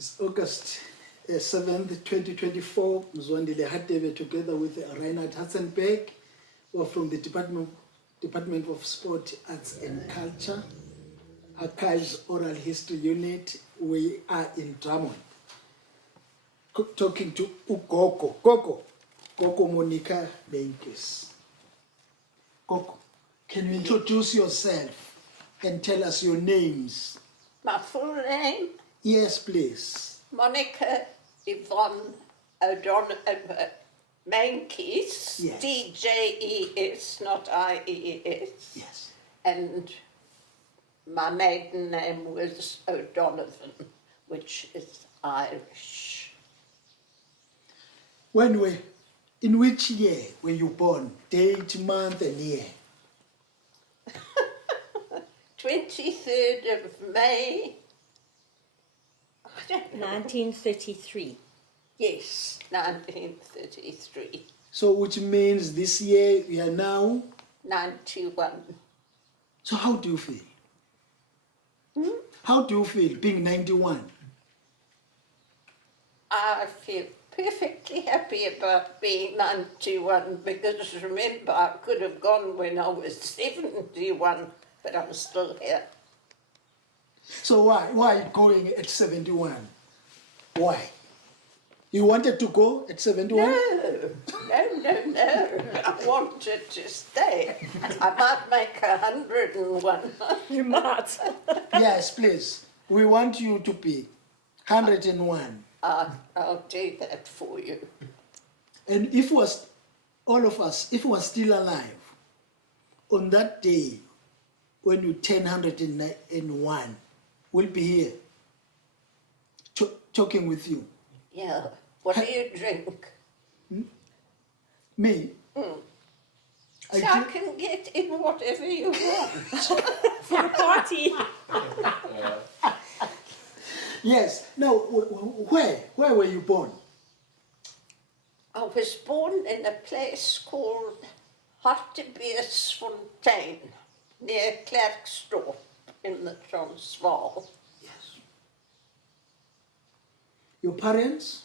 It's August 7th, 2024. Mzwandile Hadebe together with Reinhard Hatzenberg, who are from the Department of Sport, Arts and Culture, Archives Oral History Unit. We are in Drummond. Talking to Gogo Monica Meintjes. Gogo, can you introduce yourself and tell us your names? My full name? Yes, please. Monica Yvonne Meintjes, Yes. D-J-E-S, not I-E-S. Yes. And my maiden name was O'Donovan, which is Irish. In which year were you born? Date, month, and year? 23rd of May. I don't know. 1933. Yes, 1933. So which means this year we are now? 91. So how do you feel? How do you feel being 91? I feel perfectly happy about being 91 because remember I could have gone when I was 71, but I'm still here. So why going at 71? Why? You wanted to go at 71? No. I wanted to stay. I might make 101. You might. Yes, please. We want you to be 101. I'll do that for you. And if was all of us, if we were still alive, on that day when you turn 101, we'll be here talking with you. Yeah. What do you drink? Me? So I can get in whatever you want. For a party. Yes. Now, where were you born? I was born in a place called Hartbeesfontein, near Klerksdorp in the Transvaal. Yes. Your parents?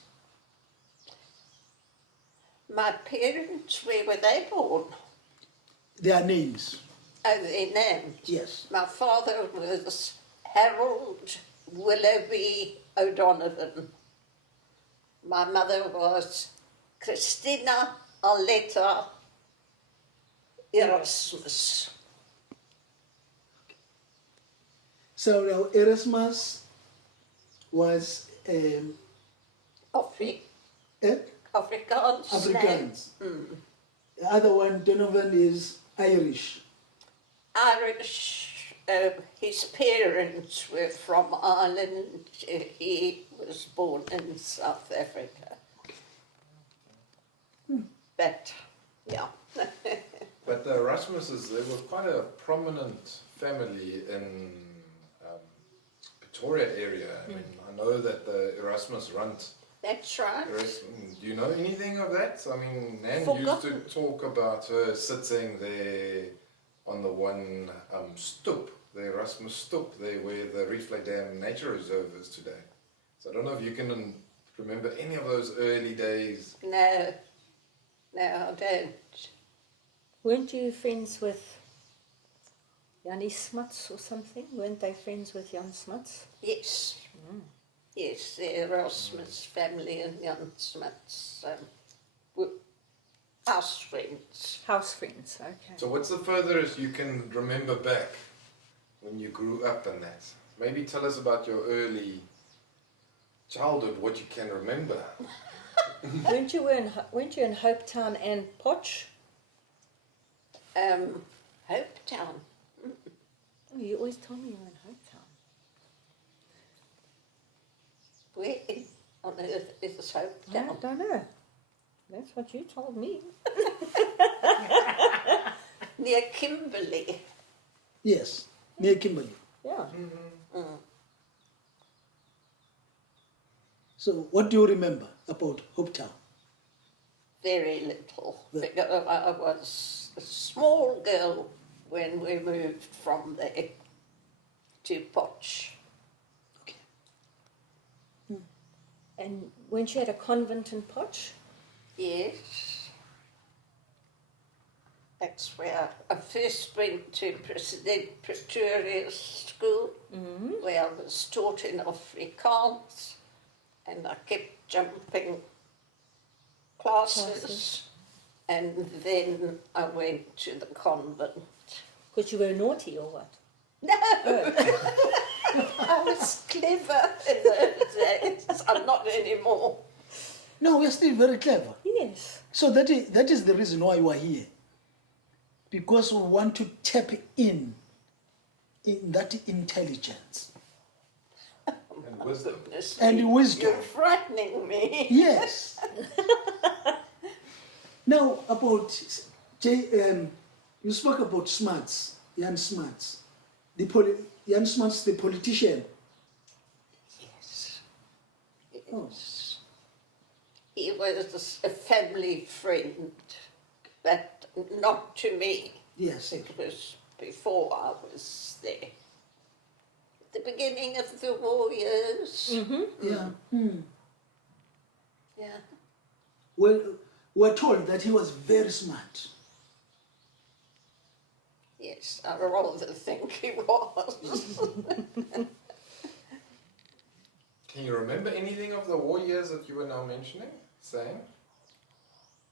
My parents, where were they born? Their names? Oh, their names? Yes. My father was Harold Willoughby O'Donovan. My mother was Christina Aletta Erasmus. So now Erasmus was Afrikaans. Afrikaans. The other one, Donovan, is Irish. Irish. His parents were from Ireland. He was born in South Africa. But, yeah. But the Erasmuses, they were quite a prominent family in Pretoria area. I mean, I know that the Erasmus runt. That's right. Do you know anything of that? I mean, Nan used to talk about her sitting there on the one stoep, the Erasmus stoep, there where the Reeflay Dam Nature Reserve is today. So I don't know if you can remember any of those early days. No, I don't. Weren't you friends with Jannie Smuts or something? Weren't they friends with Jan Smuts? Yes. Yes, the Erasmus family and Jan Smuts were house friends. House friends, okay. So what's the furthest you can remember back when you grew up and that? Maybe tell us about your early childhood, what you can remember. weren't you in Hopetown and Potch? Hopetown. Oh, you always told me you were in Hopetown. Where on earth is I Hopetown? don't know. That's what you told me. Near Kimberley. Yes, near Kimberley. Yeah. So what do you remember about Hopetown? Very little. Because I was a small girl when we moved from there to Potch. Okay. And weren't you at a convent in Potch? Yes. That's where I first went to President Pretoria's school, where I was taught in Afrikaans, and I kept jumping classes, and then I went to the convent. Because you were naughty or what? No! I was clever in those days. I'm not anymore. No, we're still very clever. Yes. So that is the reason why you are here. Because we want to tap in that intelligence. And wisdom. Goodness And me, wisdom. You're frightening me. Yes. Now, about, you spoke about Smarts, Jan Smarts. Jan Smarts, the politician. Yes. Oh. Yes. He was a family friend, but not to me. Yes. It was before I was there. At the beginning of the war years. Yeah. Hmm. Yeah. Well, we're told that he was very smart. Yes, I rather think he was. Can you remember anything of the war years that you were now mentioning, saying?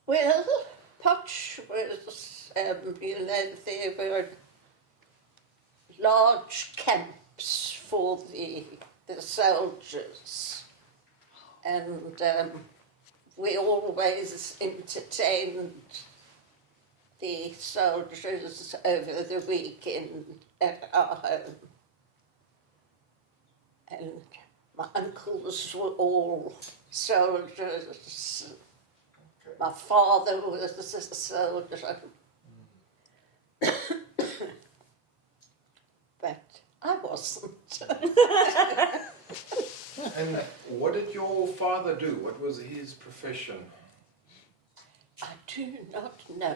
Well, Potch was, there were large camps for the soldiers, and we always entertained the soldiers over the weekend at our home. And my uncles were all soldiers. Okay. My father was a soldier. But I wasn't. And what did your father do? What was his profession? I do not know.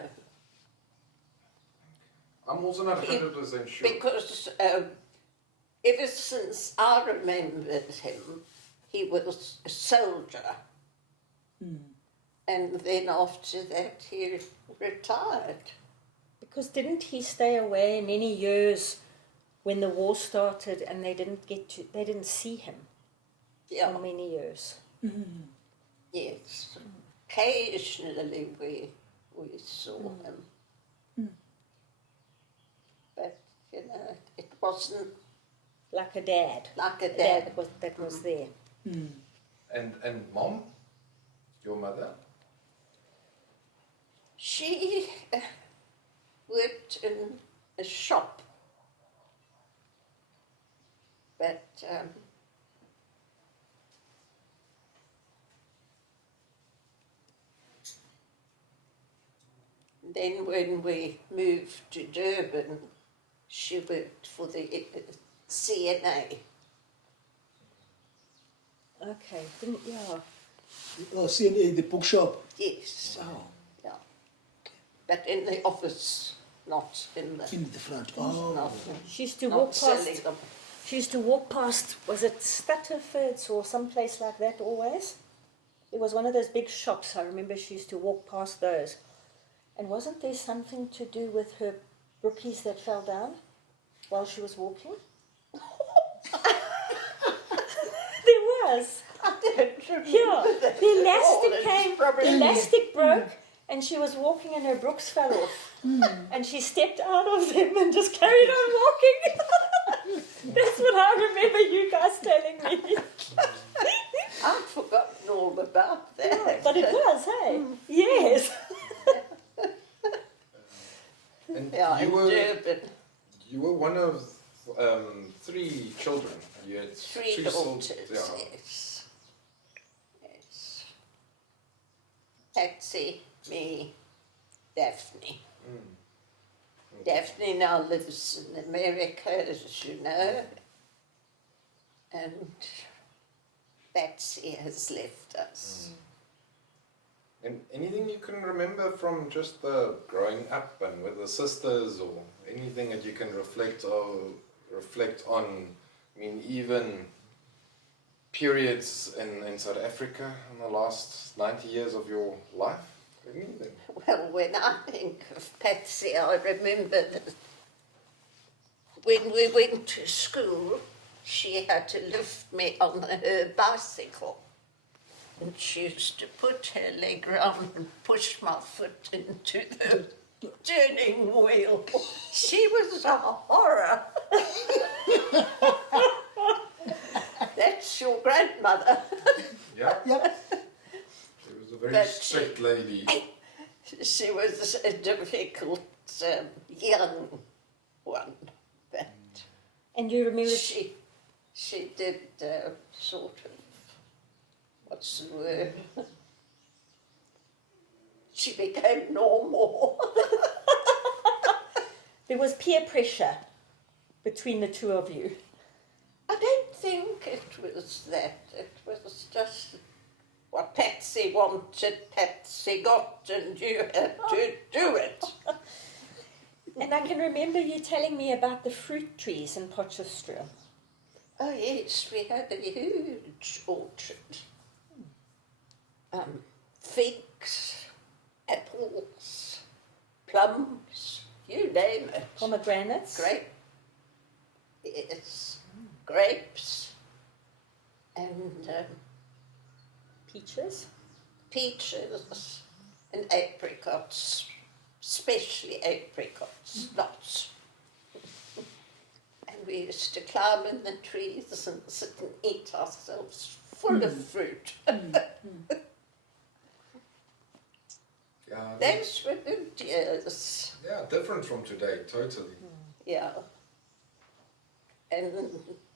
I'm also not 100% sure. Because ever since I remembered him, he was a soldier. And then after that, he retired. Because didn't he stay away many years when the war started and they didn't see him Yeah, for many years? yes. Occasionally we saw him. But, you know, it wasn't Like a dad. like a Dad dad. that was there. And mom, your mother? She worked in a shop, but then when we moved to Durban, she worked for the CNA. Okay. Yeah. Oh, CNA, the bookshop. Yes, Oh, yeah. But in the office, not in the... in the front. Oh, Not, She used to not walk selling past. them. She used to walk past. Was it Stutterford's or some place like that? Always. It was one of those big shops. I remember she used to walk past those. And wasn't there something to do with her brookies that fell down while she was walking? There was. I don't remember Yeah, that the at all. elastic It's came, probably- the elastic broke, and she was walking and her brooks fell off. And she stepped out of them and just carried on walking. That's what I remember you guys telling me. I've forgotten all about that. But it was, hey? Yes. And Yeah, in Durban. you were one of 3 children. You had Three daughters. daughters, Yeah. yes. Yes. Patsy, me, Daphne. Daphne now lives in America, as you know. And Patsy has left us. And anything you can remember from just the growing up and with the sisters, or anything that you can reflect on? I mean, even periods in South Africa in the last 90 years of your life? Anything? Well, when I think of Patsy, I remember that when we went to school, she had to lift me on her bicycle. And she used to put her leg round and push my foot into the turning wheel. She was a horror. That's your grandmother. Yeah. Yep. She was a very But strict lady. She was a difficult young one, but And you remember she did sort of, what's the word? She became normal. there was peer pressure between the two of you. I don't think it was that. It was just what Patsy wanted, Patsy got, and you had to do it. And I can remember you telling me about the fruit trees in Potchefstroom. Oh yes, we had a huge orchard. Figs, apples, plums, you name it. Pomegranates. Grapes, and Peaches. peaches, and apricots, especially apricots, lots. And we used to climb in the trees and sit and eat ourselves full of fruit. Yeah, Those were good years. yeah, different from today, totally. Yeah. And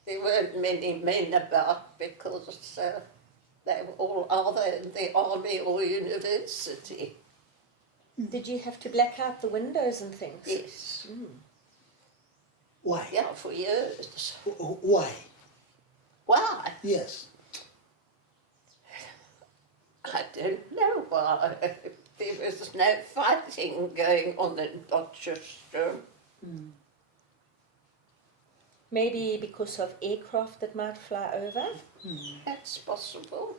there weren't many men about because they were all either in the army or university. Did you have to black out the windows and things? Yes. Why? Yeah, for years. Why? Why? Yes. I don't know why. There was no fighting going on in Potchefstroom. Maybe because of aircraft that might fly over, That's possible.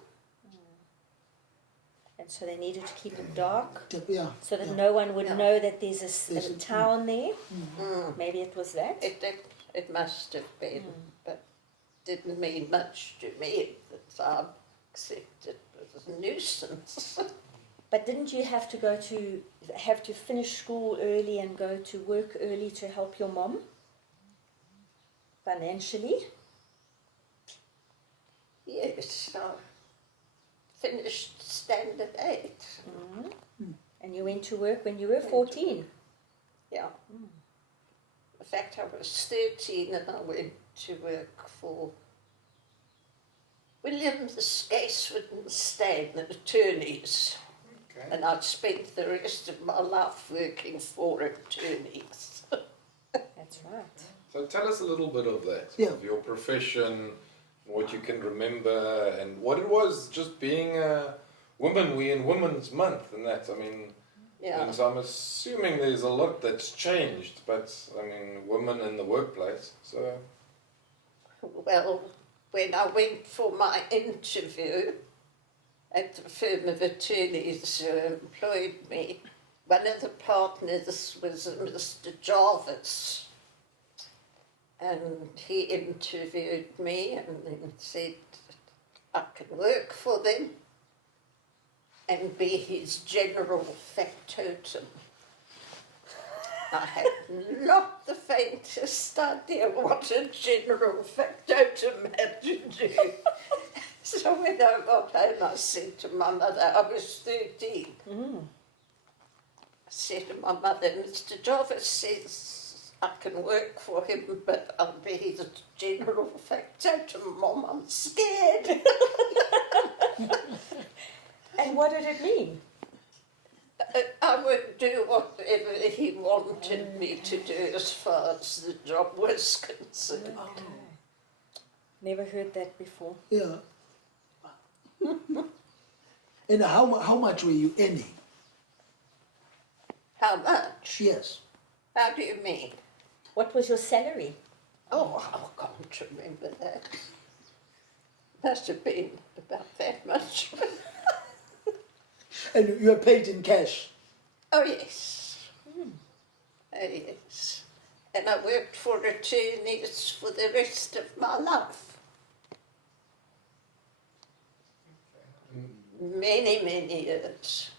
and so they needed to keep it dark Yeah. so that yeah. no one would Yeah. know that there's There's a a- town there. Mm. Maybe it was that. It must have been, but didn't mean much to me at the time, except it was a nuisance. But didn't you have to finish school early and go to work early to help your mom financially? Yes, I finished standard 8. And you went to work when you were 14. Yeah. In fact, I was 13 and I went to work for William the Scacewood and Stan, the attorneys. Okay. And I'd spent the rest of my life working for attorneys. That's right. So tell us a little bit of that, Yeah. of your profession, what you can remember, and what it was just being a woman. We in Women's Month, and that. I mean, Yeah. and so I'm assuming there's a lot that's changed, but I mean, women in the workplace. So Well, when I went for my interview at the firm of attorneys who employed me, one of the partners was Mr. Jarvis. And he interviewed me and said I can work for them and be his general factotum. I had not the faintest idea what a general factotum had to do. So when I got home, I said to my mother, I was 13. I said to my mother, Mr. Jarvis says I can work for him, but I'll be his general factotum, Mom. I'm scared. And what did it mean? I would do whatever he wanted me to do as far as the job was concerned. Never heard that before. Yeah. And how much were you earning? How much? Yes. How do you mean? What was your salary? Oh, I can't remember that. Must have been about that much. And you are paid in cash? Oh, yes. Oh, yes. And I worked for attorneys for the rest of my life. Many, many years.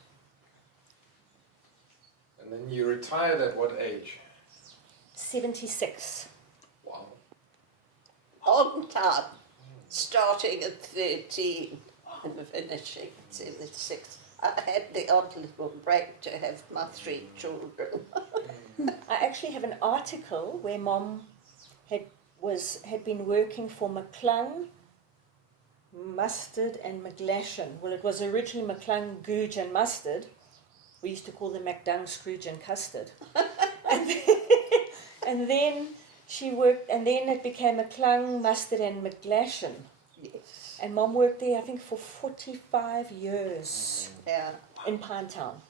And then you retired at what age? 76. Wow. Long time. Starting at 13 and finishing at 76. I had the odd little break to have my 3 children. I actually have an article where Mom had been working for McClung, Mustard and McGlashan. Well, it was originally McClung, Googe and Mustard. We used to call them McDung, Scrooge and Custard. and then she worked, and then it became McClung, Mustard and McGlashan. Yes. And Mom worked there, I think, for 45 years Yeah. in Pinetown,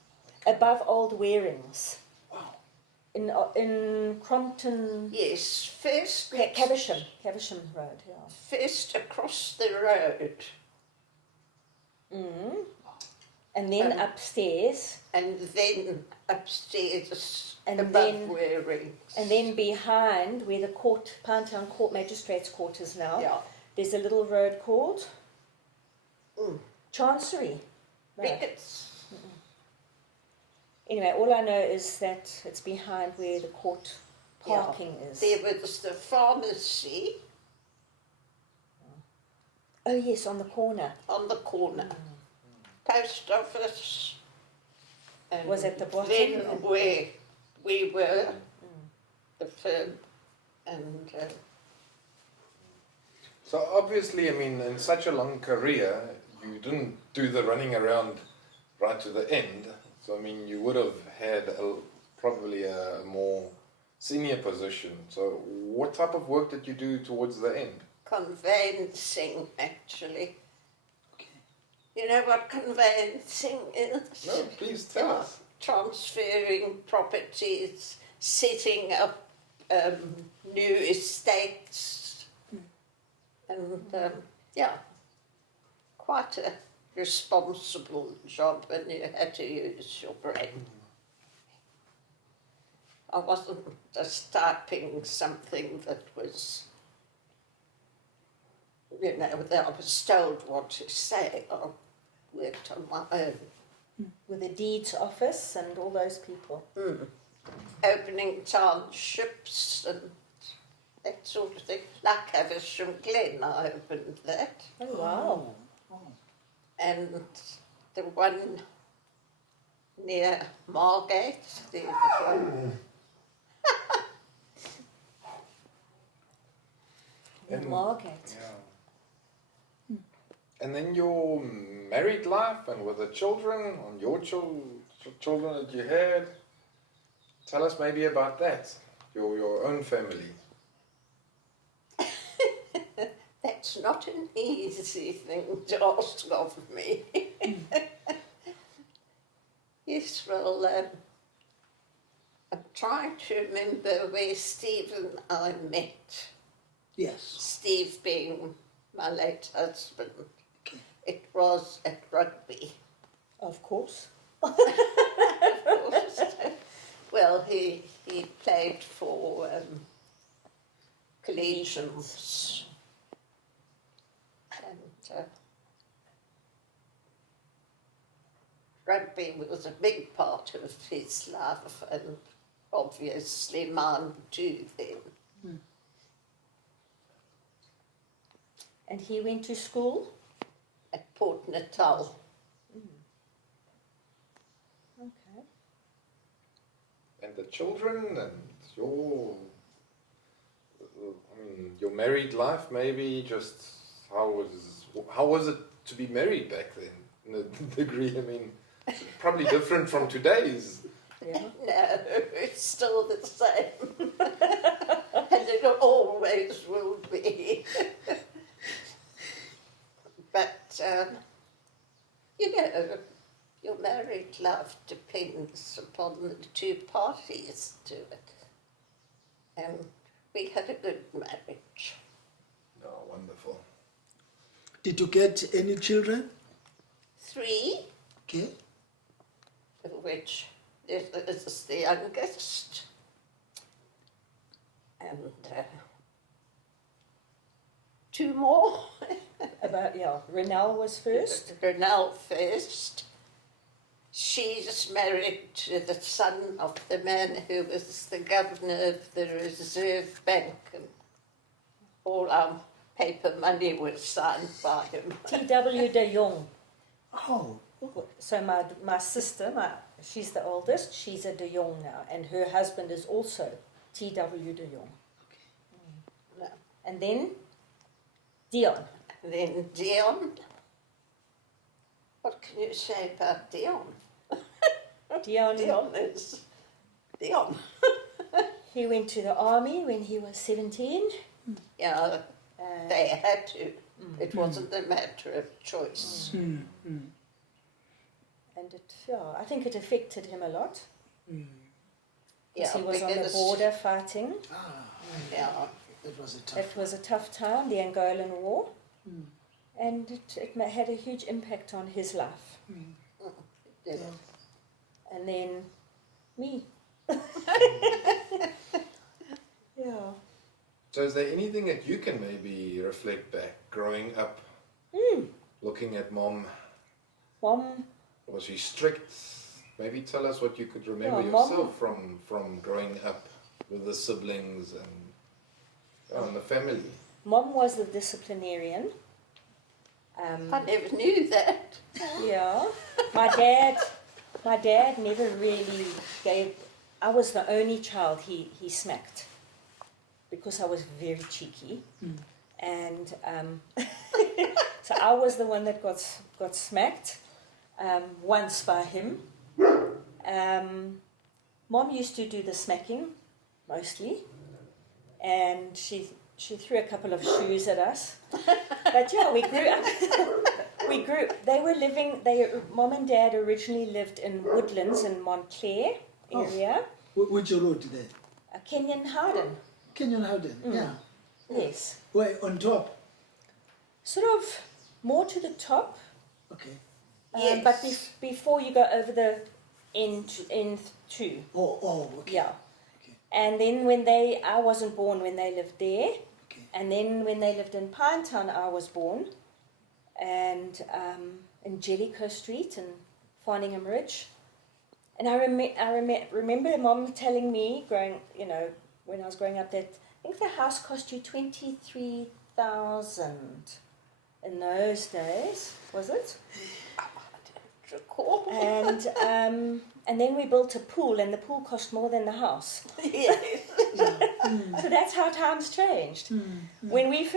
above Old Wearings. In Crompton, Yes, first, Caversham Road, yeah. first across the road, And then upstairs, and then upstairs And above then- Wearings. and then behind where the Pinetown Court Magistrates Court is now, Yeah. there's a little road called Chancery. No. Ricketts. Anyway, all I know is that it's behind where the court parking is. There was the pharmacy Oh yes, on the corner. on the corner. Post office. And Was at the bottom? then where we were, the firm, and So obviously, I mean, in such a long career, you didn't do the running around right to the end. So I mean, you would have had probably a more senior position. So what type of work did you do towards the end? conveyancing, actually. You know what conveyancing is? No, please tell us. Transferring properties, setting up new estates, and quite a responsible job, and you had to use your brain. I wasn't just typing something that was, you know, that I was told what to say. I worked on my own. With the deeds office and all those people. Opening townships and that sort of thing. Like Haversham Glen, I opened that. Oh wow. And the one near Margate, there's one. In Margate. Yeah. And then your married life and with the children, and your children that you had. Tell us maybe about that, your own family. That's not an easy thing to ask of me. Yes, well, I'm trying to remember where Steve and I met. Yes. Steve being my late husband. Okay. It was at rugby. Of course. Of course. Well, he played for collegians. And rugby was a big part of his life, and obviously mine too then. And he went to school? At Port Natal. Okay. And the children and your married life, maybe just how was it to be married back then? In a degree, I mean, probably different from today's. Yeah. No, it's still the same. And it always will be. But, you know, your married life depends upon the two parties to it. And we had a good marriage. Oh, wonderful. Did you get any children? 3, Okay. of which this is the youngest. And 2 more. Renelle was first. Renelle first. She's married to the son of the man who was the governor of the Reserve Bank, and all our paper money was signed by him. T.W. de Jong. Oh. So my sister, she's the oldest, she's a de Jong now, and her husband is also T.W. de Jong. No. And then Dion. And then Dion. What can you say about Dion? Dion, Dion is Dion. he went to the army when he was 17. Yeah, Uh, they had to. It wasn't a matter of choice. and I think it affected him a lot. Because he was on the border fighting. Yeah. It was a tough. It was a tough time, the Angolan War. And it had a huge impact on his life. Yeah. And then me. Yeah. So is there anything that you can maybe reflect back, growing up, looking at Mom? Mom, Was she strict? Maybe tell us what you could remember Yeah, Mom- yourself from growing up with the siblings and the family. Mom was the disciplinarian. I never knew that. Yeah. My dad never really gave. I was the only child he smacked because I was very cheeky, and so I was the one that got smacked once by him. Mom used to do the smacking mostly, and she threw a couple of shoes at us. But yeah, we grew up. Mom and Dad originally lived in Woodlands in Montclair area. Which road there? Kenyon Howden. Kenyon Howden, yeah. Yes. Where, on top? Sort of more to the top. Okay. Yes. But before you go over the N2. Oh, okay. Yeah. Okay. And then I wasn't born when they lived there. Okay. And then when they lived in Pinetown, I was born. And in Jellicoe Street in Farningham Ridge. And I remember Mom telling me, when I was growing up, that I think the house cost you 23,000 in those days, was it? I don't recall. And then we built a pool, and the pool cost more than the house. Yes. So that's how times changed. When we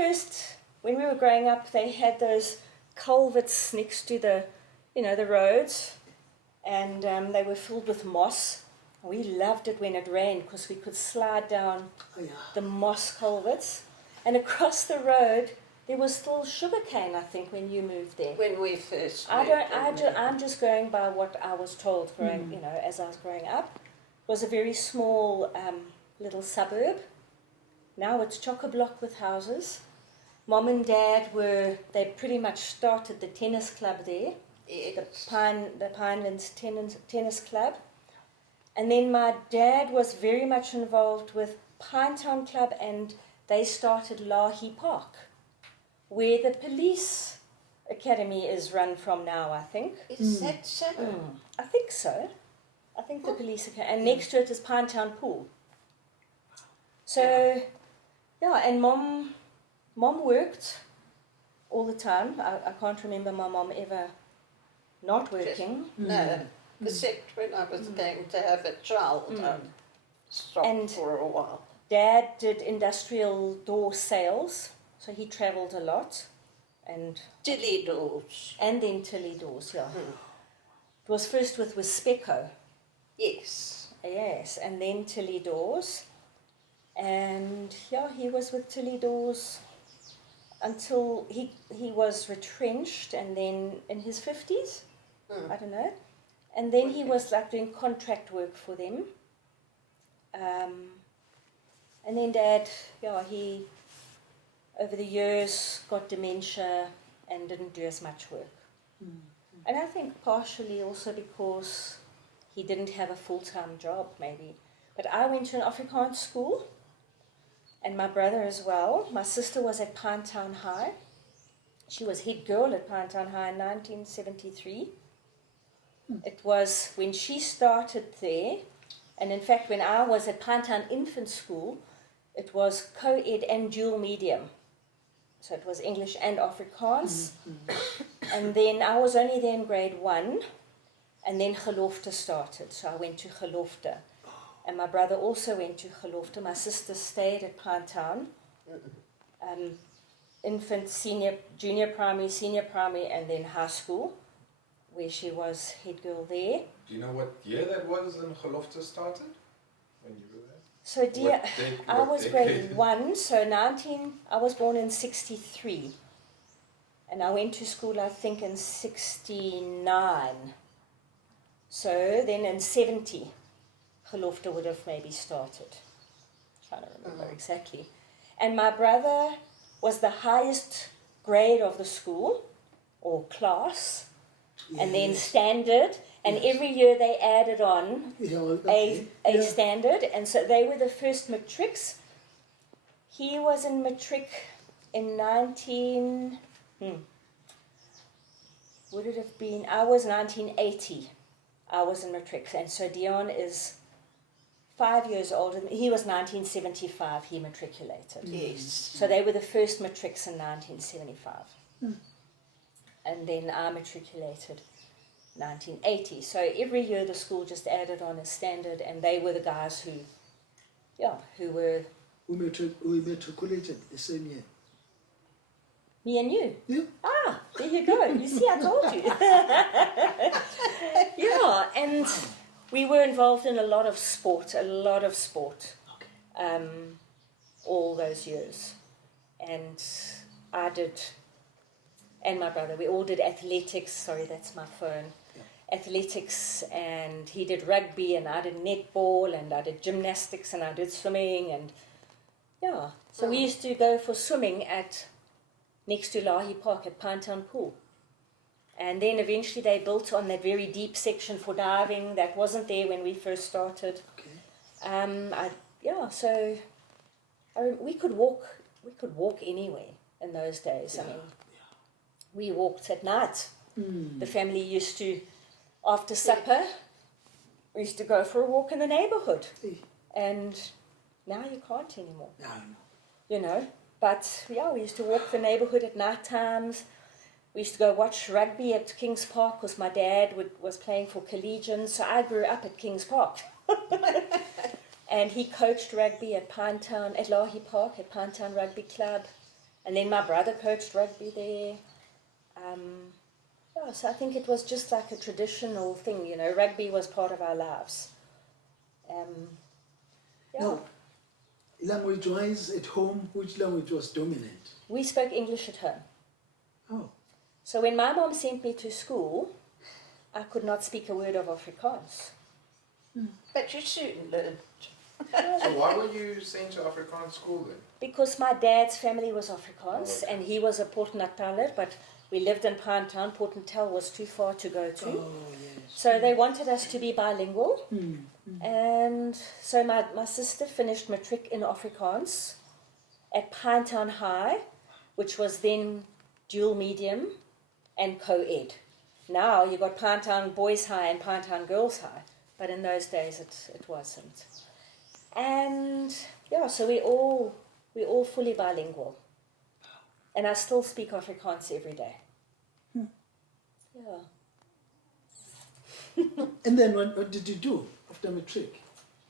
were growing up, they had those culverts next to the roads, and they were filled with moss. We loved it when it rained because we could slide down the moss culverts, and across the road there was still sugarcane. I think when you moved there. When we first moved. I'm just going by what I was told as I was growing up. It was a very small little suburb. Now it's chock-a-block with houses. Mom and Dad they pretty much started the tennis club there, Yes. the Pinelands Tennis Club. And then my dad was very much involved with Pinetown Club, and they started Lahi Park, where the police academy is run from now, I think. Is that so? I think so. I think the police academy. And next to it is Pinetown Pool. So, and Mom worked all the time. I can't remember my mom ever not working. No. Except when I was going to have a child, I stopped for a while. Dad did industrial door sales, so he travelled a lot. And Dilly doors. And then Tilly doors, yeah. It was first with Wispeco. Yes. Yes, and then Tilly doors. And he was with Tilly doors until he was retrenched, and then in his 50s, I don't know. And then he was like doing contract work for them. And then Dad, he over the years got dementia, and didn't do as much work. And I think partially also because he didn't have a full-time job, maybe. But I went to an Afrikaans school, and my brother as well. My sister was at Pinetown High. She was head girl at Pinetown High in 1973. It was when she started there, and in fact when I was at Pinetown Infant School, it was co-ed and dual medium. So it was English and Afrikaans. And then I was only there in grade 1, and then Gelofte started. So I went to Gelofte. And my brother also went to Gelofte. My sister stayed at Pinetown. Infant, senior, junior primary, senior primary, and then high school, where she was head girl there. Do you know what year that was when Gelofte started? When you were there? So dear, I was decade? grade 1, so I was born in 63. And I went to school, I think, in 69. So then in 70, Gelofte would have maybe started. I'm trying to remember exactly. And my brother was the highest grade of the school, or class, and then standard, and every year they added on a standard, and so they were the first matrics. He was in matric in would it have been, I was 1980, I was in matric, and so Dion is 5 years older. He was 1975, he matriculated. Yes. So they were the first matrics in 1975. And then I matriculated 1980. So every year the school just added on a standard, and they were the guys who were... We matriculated the same year. Me and you? Yeah. Ah, there you go. You see, I told you. Yeah, and we were involved in a lot of sport. All those years. And I did, and my brother, we all did athletics. Sorry, that's my phone. Athletics, and he did rugby, and I did netball, and I did gymnastics, and I did swimming, and yeah. So we used to go for swimming next to Lahi Park at Pinetown Pool. And then eventually they built on that very deep section for diving that wasn't there when we first started. We could walk anywhere in those days. I mean, we walked at night. The family used to, after supper, we used to go for a walk in the neighborhood. And now you can't anymore. No. You know, but yeah, we used to walk the neighborhood at night times. We used to go watch rugby at Kings Park because my dad was playing for Collegians. So I grew up at Kings Park. And he coached rugby at Pinetown, at Lahi Park, at Pinetown Rugby Club. And then my brother coached rugby there. So I think it was just like a traditional thing, you know. Rugby was part of our lives. Now, language-wise, at home, which language was dominant? We spoke English at home. Oh. So when my mom sent me to school, I could not speak a word of Afrikaans. But you soon learned. So why were you sent to Afrikaans school then? Because my dad's family was Afrikaans, and he was a Port Nataler, but we lived in Pinetown. Port Natal was too far to go to. Oh, yes. So they wanted us to be bilingual. And so my sister finished matric in Afrikaans at Pinetown High, which was then dual medium and co-ed. Now you got Pinetown Boys High and Pinetown Girls High, but in those days it wasn't. And so we all fully bilingual. And I still speak Afrikaans every day. Yeah. And then what did you do after matric?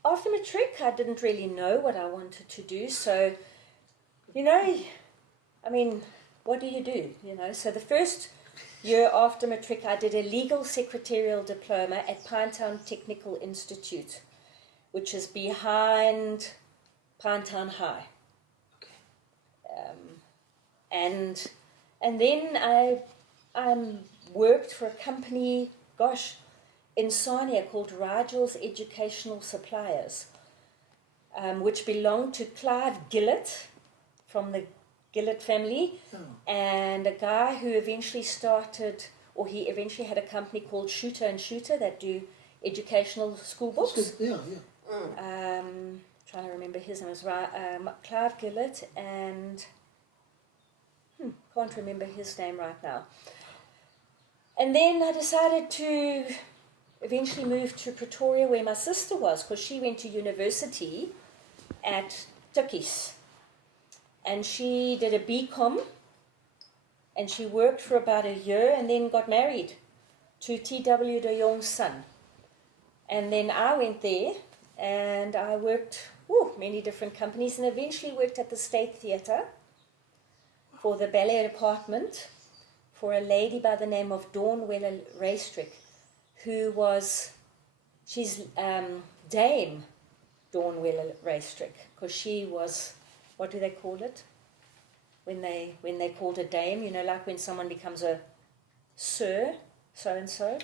After matric, I didn't really know what I wanted to do. So, you know, I mean, what do? You know, so the first year after matric, I did a legal secretarial diploma at Pinetown Technical Institute, which is behind Pinetown High. And then I worked for a company, in Sania called Rigel's Educational Suppliers, which belonged to Clive Gillett from the Gillett family, Oh. and a guy who eventually started, or he eventually had a company called Shooter and Shooter that do educational school books. Yeah, yeah. Trying to remember his name was Clive Gillett, and can't remember his name right now. And then I decided to eventually move to Pretoria, where my sister was, because she went to university at Tukkies. And she did a BCom, and she worked for about a year and then got married to T.W. de Jong's son. And then I went there, and I worked many different companies, and eventually worked at the State Theatre for the ballet department for a lady by the name of Dawn Weller Raystrick, she's Dame Dawn Weller Raystrick, because she was, what do they call it? When they called a dame, you know, like when someone becomes a sir, so-and-so,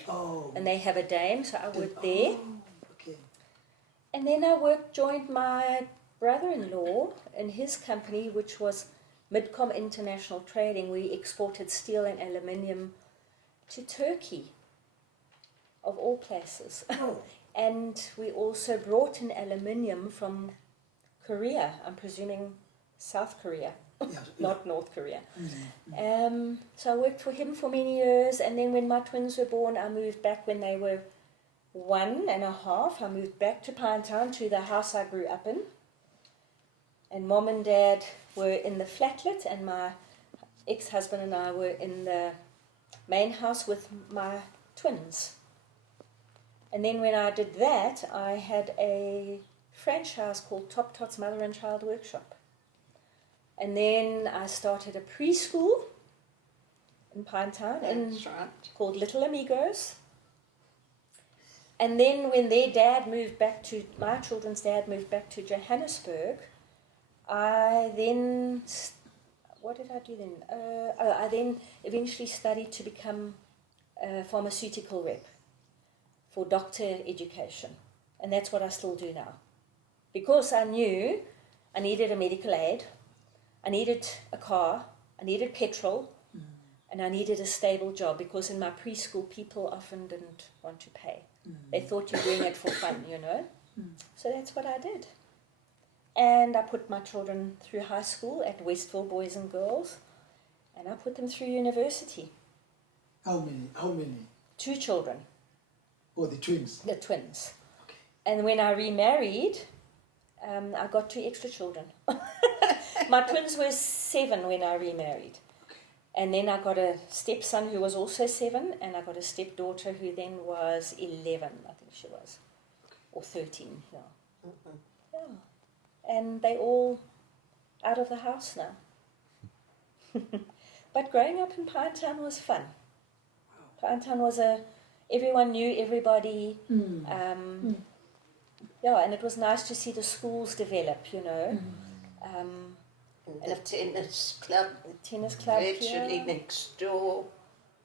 and they have a dame, so I worked there. Okay. And then I joined my brother-in-law in his company, which was Midcom International Trading. We exported steel and aluminium to Turkey, of all places. Oh. And we also brought in aluminium from Korea, I'm presuming South Korea, Yeah, not North Korea. Mm-hmm. So I worked for him for many years, and then when my twins were born, I moved back when they were 1.5. I moved back to Pinetown, to the house I grew up in. And Mom and Dad were in the flatlet, and my ex-husband and I were in the main house with my twins. And then when I did that, I had a franchise called Top Tots Mother and Child Workshop. And then I started a preschool in Pinetown called Little Amigos. And then when my children's dad moved back to Johannesburg, I then, what did I do then? I then eventually studied to become a pharmaceutical rep for doctor education. And that's what I still do now. Because I knew I needed a medical aid, I needed a car, I needed petrol, and I needed a stable job, because in my preschool people often didn't want to pay. They thought you were doing it for fun, you know. So that's what I did. And I put my children through high school at Westville Boys and Girls, and I put them through university. How many? 2 children. Oh, the twins. The twins. Okay. And when I remarried, I got 2 extra children. My twins were 7 when I remarried. And then I got a stepson who was also 7, and I got a stepdaughter who then was 11, I think she was, or 13, yeah. Mm-hmm. Yeah. And they all out of the house now. But growing up in Pinetown was fun. Pinetown was everyone knew everybody. Yeah, and it was nice to see the schools develop, you know. And the tennis club. The tennis club, Virtually next door.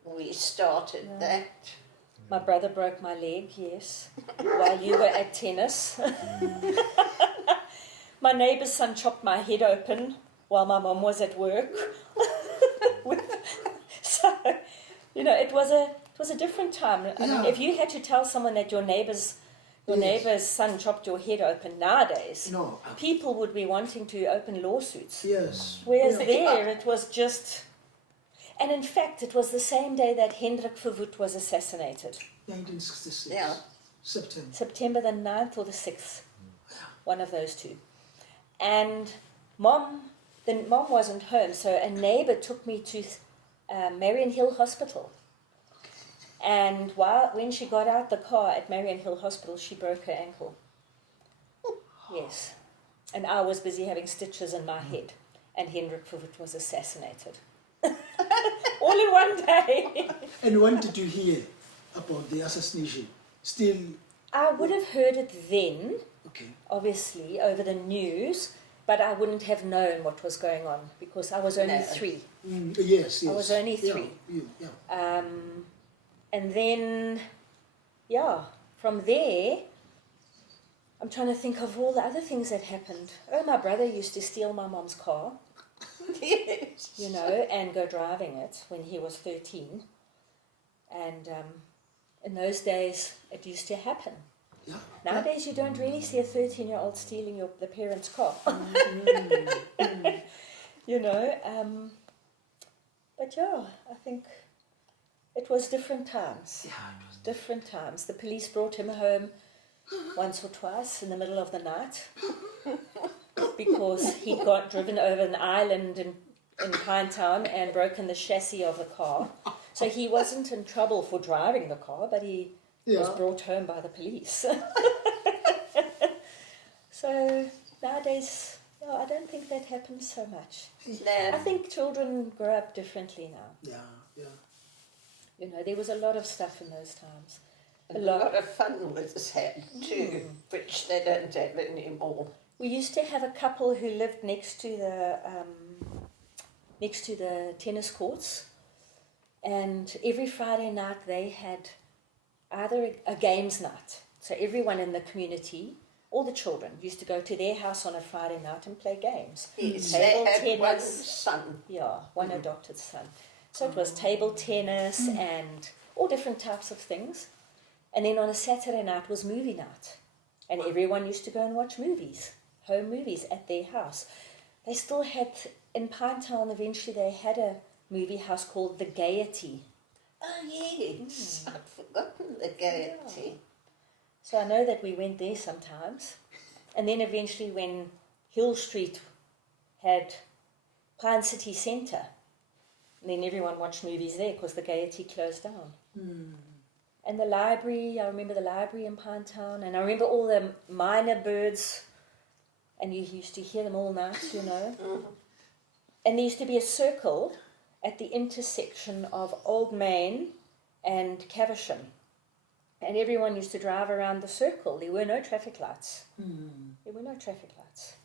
We started that. My brother broke my leg, yes, while you were at tennis. My neighbour's son chopped my head open while my mum was at work. So, you know, it was a different time. I mean, if you had to tell someone that your neighbour's son chopped your head open nowadays, people would be wanting to open lawsuits. Yes. Whereas there, it was just... And in fact, it was the same day that Hendrik Verwoerd was assassinated. 1966. Yeah. September the 9th or the 6th. One of those two. And Mom wasn't home, so a neighbour took me to Marion Hill Hospital. And when she got out the car at Marion Hill Hospital, she broke her ankle. Yes. And I was busy having stitches in my head. And Hendrik Verwoerd was assassinated. All in one day. And when did you hear about the assassination? Still? I would have heard it then, okay, obviously, over the news, but I wouldn't have known what was going on because I was only 3. Yes. I was only 3. Yeah. And then, from there, I'm trying to think of all the other things that happened. Oh, my brother used to steal my mom's car. Yes. you know, and go driving it when he was 13. And in those days, it used to happen. Yeah. Nowadays, you don't really see a 13-year-old stealing the parents' car. You know, but yeah, I think it was different times. Yeah, it was Different times. The police brought him home once or twice in the middle of the night because he got driven over an island in Pinetown and broken the chassis of the car. So he wasn't in trouble for driving the car, but he was brought home by the police. So nowadays, no, I don't think that happens so much. I think children grow up differently now. Yeah, yeah. You know, there was a lot of stuff in those times. A lot of fun was had too, which they don't have anymore. We used to have a couple who lived next to the tennis courts, and every Friday night they had either a games night. So everyone in the community, all the children, used to go to their house on a Friday night and play games. Yes, Table they had tennis. one son. Yeah, one adopted son. So it was table tennis and all different types of things. And then on a Saturday night was movie night. And everyone used to go and watch movies, home movies at their house. They still had, in Pinetown eventually they had a movie house called The Gaiety. Oh yes, I'd forgotten the Gaiety. So I know that we went there sometimes. And then eventually when Hill Street had Pine City Centre, then everyone watched movies there because the Gaiety closed down. And the library, I remember the library in Pinetown, and I remember all the minor birds, and you used to hear them all night, you know. And there used to be a circle at the intersection of Old Main and Caversham. And everyone used to drive around the circle. There were no traffic lights. There were no traffic lights.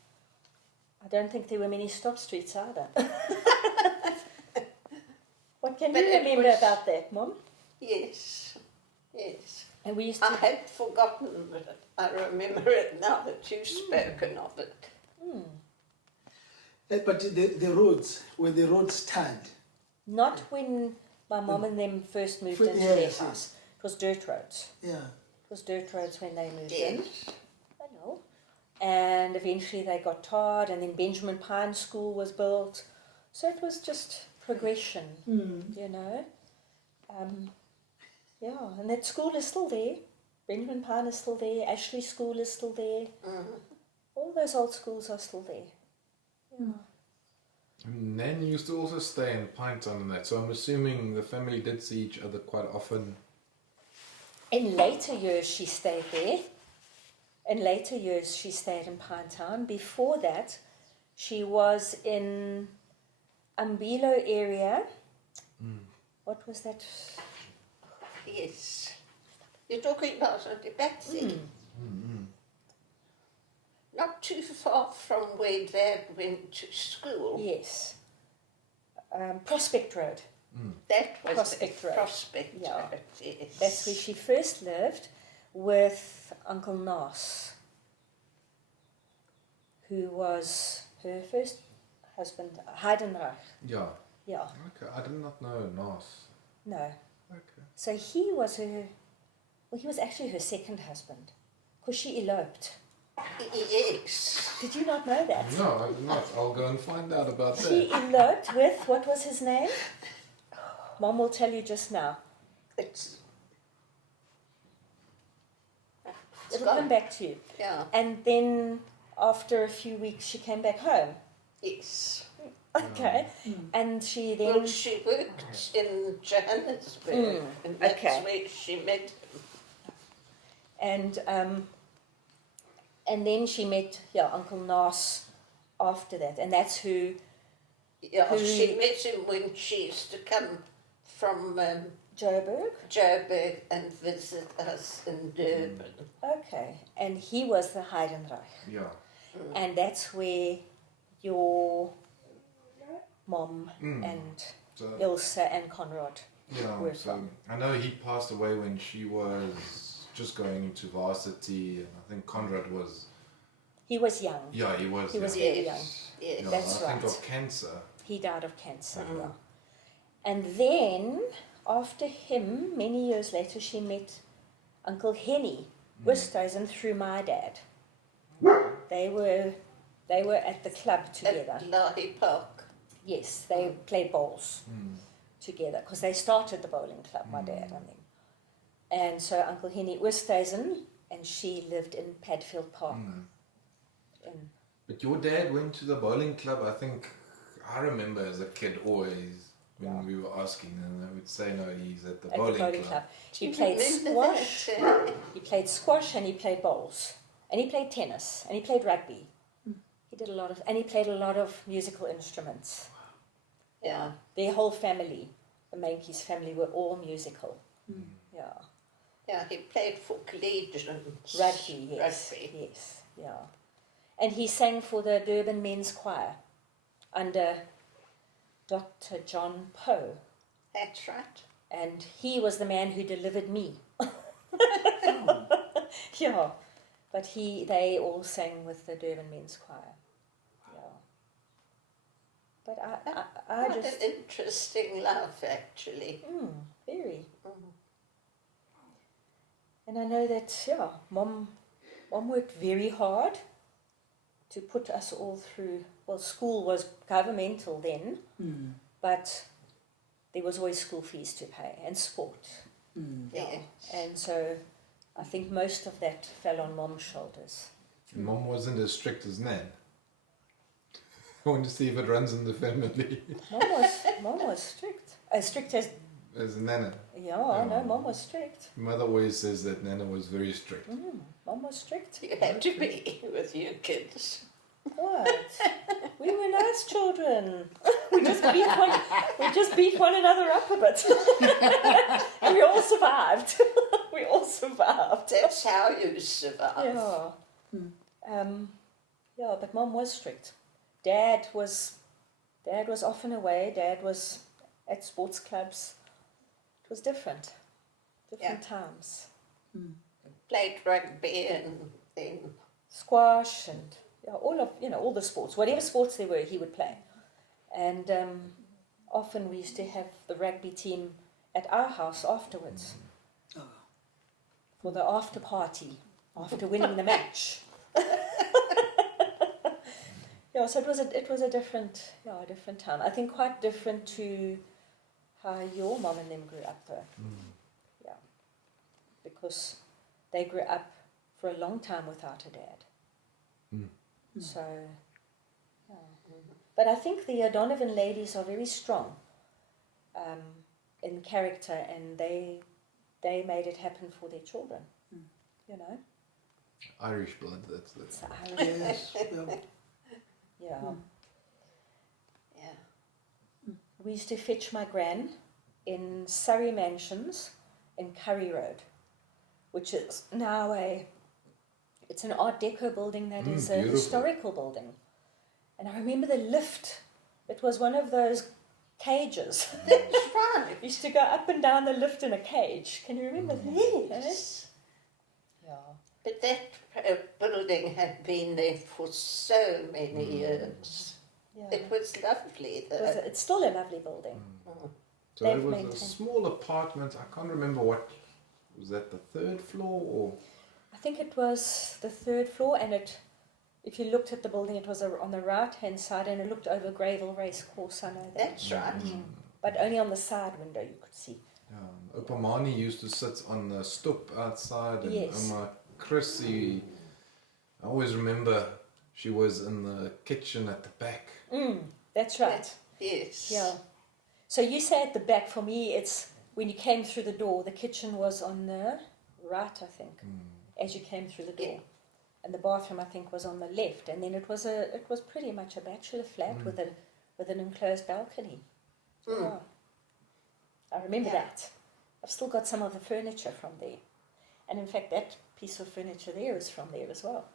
I don't think there were many stop streets either. What can you remember about that, Mom? Yes, yes. And we used to... I had forgotten, but I remember it now that you've spoken of it. But the roads, when the roads turned. Not when my mom and them first moved into their house. It was dirt roads. Yeah. It was dirt roads when they moved in. Yes. I know. And eventually they got tarred, and then Benjamin Pine School was built. So it was just progression, you know. Yeah, and that school is still there. Benjamin Pine is still there. Ashley School is still there. All those old schools are still there. Yeah. And Nan used to also stay in Pinetown and that, so I'm assuming the family did see each other quite often. In later years, she stayed there. In later years, she stayed in Pinetown. Before that, she was in Umbilo area. What was that? Yes. You're talking about Auntie Patsy. Not too far from where Dad went to school. Yes. Prospect Road. That was Prospect Road. Prospect Yeah. Road, yes. That's where she first lived with Uncle Nas, who was her first husband, Heidenreich. Yeah. Yeah, Okay, I did not know Nas. no. Okay. So he was he was actually her second husband, because she eloped. Yes. Did you not know that? No, I did not. I'll go and find out about She that. eloped with, what was his name? Mom will tell you just now. It's It'll gone. come back to you. Yeah. And then after a few weeks, she came back home. Yes. Okay. And she then... Well, she worked in Johannesburg, and that's where she met him. And then she met Uncle Nas after that, and that's who. Yeah, she met him when she used to come from Joburg and visit us in Durban. Okay, and he was the Heidenreich, Yeah. and that's where your mom and So, Ilse and Conrad were so from. I know he passed away when she was just going into varsity, and I think Conrad was He was young. Yeah, he was. He was yeah. very young. Yes. Yeah, That's I think right. of cancer. He died of cancer, yeah. And then, after him, many years later, she met Uncle Henny Westhuizen through my dad. They were at the club together. At Lahi Park. Yes, they played bowls together because they started the bowling club, my dad and them. And so Uncle Henny Westhuizen and she lived in Padfield Park. But your dad went to the bowling club, I think, I remember as a kid always, when we were asking, and they would say, no, he's at the bowling club. He played squash, he played squash and he played bowls. And he played tennis and he played rugby. He did a lot of, and he played a lot of musical instruments. Yeah. Their whole family, the Meintjes family, were all musical. Yeah. Yeah, he played for collegians. Rugby, yes. Rugby. Yes, yeah. And he sang for the Durban Men's Choir under Dr. John Poe. That's right. And he was the man who delivered me. Yeah. But they all sang with the Durban Men's Choir. Yeah. But I What just... an interesting life, actually. Very. And I know that, yeah, Mom worked very hard to put us all through. Well, school was governmental then, but there was always school fees to pay and sport. Yeah. And so I think most of that fell on Mom's shoulders. Mom wasn't as strict as Nan. I want to see if it runs in the family. Mom was strict. As strict as... As Nana. Yeah, no, Mom was strict. Mother always says that Nana was very strict. Mom was strict. You had to be with your kids. What? We were nice children. We just beat one another up a bit. And we all survived. We all survived. That's how you survive. Yeah. Yeah, but Mom was strict. Dad was often away. Dad was at sports clubs. It was different times. Played rugby and then Squash and all the sports, whatever sports there were, he would play. And often we used to have the rugby team at our house afterwards for the after party after winning the match. Yeah, so it was a different time. I think quite different to how your mom and them grew up though. Yeah, because they grew up for a long time without a dad. So, yeah. But I think the O'Donovan ladies are very strong in character, and they made it happen for their children. You know, Irish blood, that's it's the... Irish. Yes, Yeah. yeah. We used to fetch my gran in Surrey Mansions in Curry Road, which is now it's an Art Deco building that is a Beautiful. historical building. And I remember the lift. It was one of those cages. That's right. We used to go up and down the lift in a cage. Can you remember that? Yes. Yeah. But that building had been there for so many years. Yeah. It was lovely though. It's still a lovely building. So They've it was maintained. a small apartment. I can't remember what... Was that the third floor or... I think it was the third floor, and if you looked at the building, it was on the right-hand side, and it looked over Greyville Race Course. I know that. That's right. But only on the side window you could see. Opamani used to sit on the stoep outside, and Yes. Chrissy, I always remember she was in the kitchen at the back. That's right. Yes. Yeah. So you say at the back. For me, it's when you came through the door. The kitchen was on the right, I think, as you came through the door, and the bathroom, I think, was on the left. And then it was pretty much a bachelor flat with an enclosed balcony. Yeah. I remember that. I've still got some of the furniture from there, and in fact, that piece of furniture there is from there as well.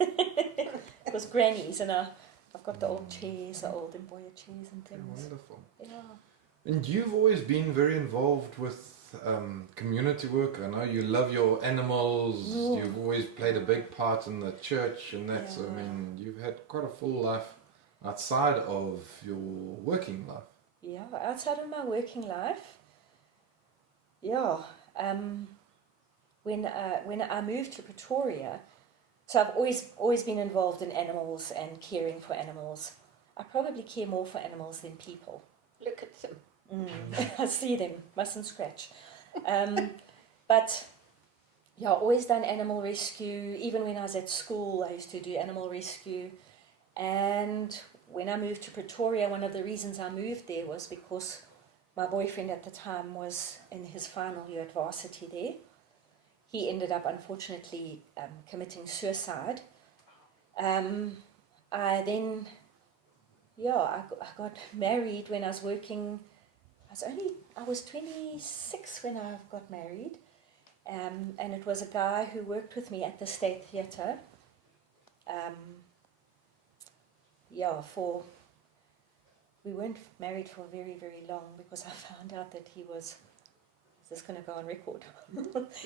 It was Granny's, and I've got the old chairs, the old Mboya chairs and things. Wonderful. Yeah. And you've always been very involved with community work? I know you love your animals. You've always played a big part in the church and that. So, I mean, you've had quite a full life outside of your working life. Yeah, outside of my working life, yeah. When I moved to Pretoria, so I've always been involved in animals and caring for animals. I probably care more for animals than people. Look at them. I see them, mustn't scratch. But yeah, always done animal rescue. Even when I was at school, I used to do animal rescue. And when I moved to Pretoria, one of the reasons I moved there was because my boyfriend at the time was in his final year at varsity there. He ended up, unfortunately, committing suicide. I got married when I was working. I was 26 when I got married, and it was a guy who worked with me at the State Theatre. We weren't married for very, very long because I found out that he was. Is this going to go on record?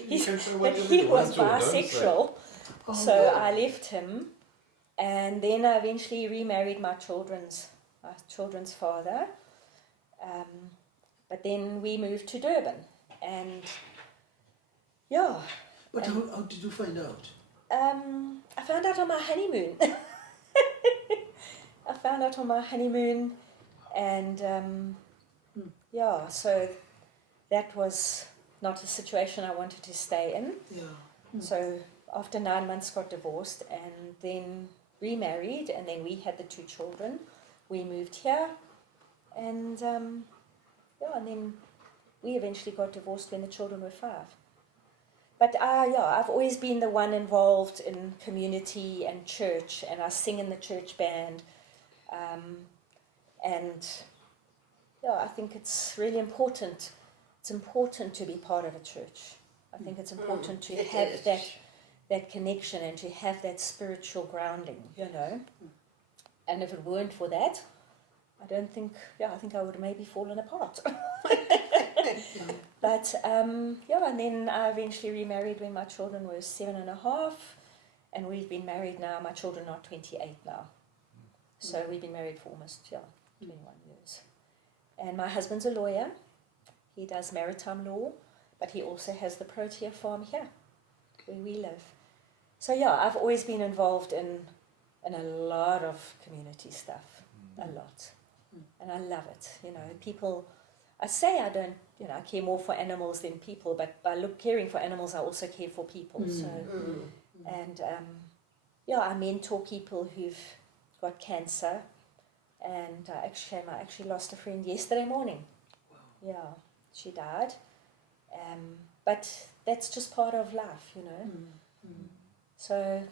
He was bisexual, so I left him, and then I eventually remarried my children's father. But then we moved to Durban, and yeah. But how did you find out? I found out on my honeymoon. And so that was not a situation I wanted to stay in. Yeah. So after 9 months got divorced and then remarried, and then we had the 2 children. We moved here, and and then we eventually got divorced when the children were 5. But I've always been the one involved in community and church, and I sing in the church band. I think it's really important. It's important to be part of a church. I think it's important to have that connection and to have that spiritual grounding, And if it weren't for that, I think I would have maybe fallen apart. But, and then I eventually remarried when my children were 7.5, and we've been married now. My children are 28 now. So we've been married for almost, 21 years. And my husband's a lawyer. He does maritime law, but he also has the Protea farm here, where we live. So I've always been involved in a lot of community stuff, a lot. And I love it, people, I say I don't, I care more for animals than people, but by caring for animals, I also care for people. And I mentor people who've got cancer, and I actually lost a friend yesterday morning. Wow. Yeah, she died. But that's just part of life, So,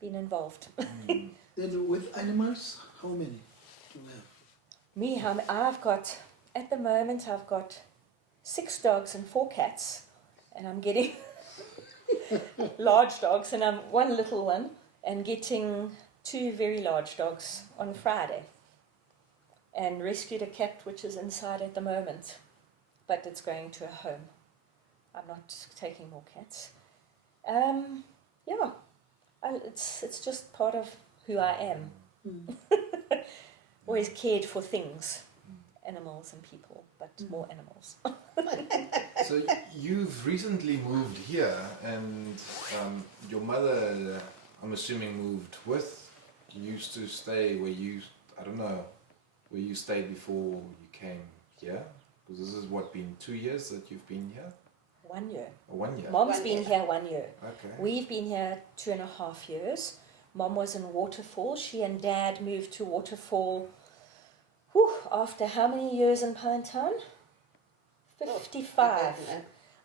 been involved. Then with animals, how many do you have? At the moment, I've got 6 dogs and 4 cats, and I'm getting large dogs, and I'm one little one, and getting 2 very large dogs on Friday, and rescued a cat which is inside at the moment, but it's going to a home. I'm not taking more cats. It's just part of who I am. Always cared for things, animals and people, but more animals. So you've recently moved here, and your mother, I'm assuming, moved with. You used to stay where you stayed before you came here? Because this has been 2 years that you've been here? 1 year. 1 year? Mom's been here 1 year. Okay. We've been here 2.5 years. Mom was in Waterfall. She and Dad moved to Waterfall after how many years in Pinetown? 55.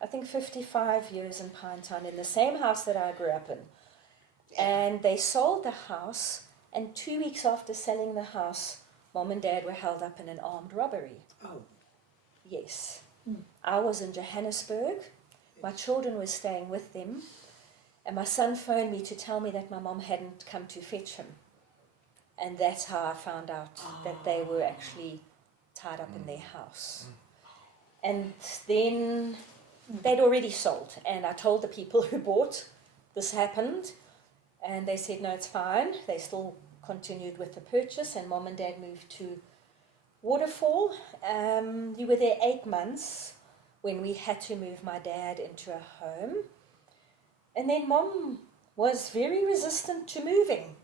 I think 55 years in Pinetown, in the same house that I grew up in. And they sold the house, and 2 weeks after selling the house, Mom and Dad were held up in an armed robbery. Oh. Yes. I was in Johannesburg. My children were staying with them, and my son phoned me to tell me that my mom hadn't come to fetch him. And that's how I found out that they were actually tied up in their house. And then they'd already sold, and I told the people who bought this happened, and they said no, it's fine. They still continued with the purchase, and Mom and Dad moved to Waterfall. You were there 8 months when we had to move my dad into a home, and then Mom was very resistant to moving.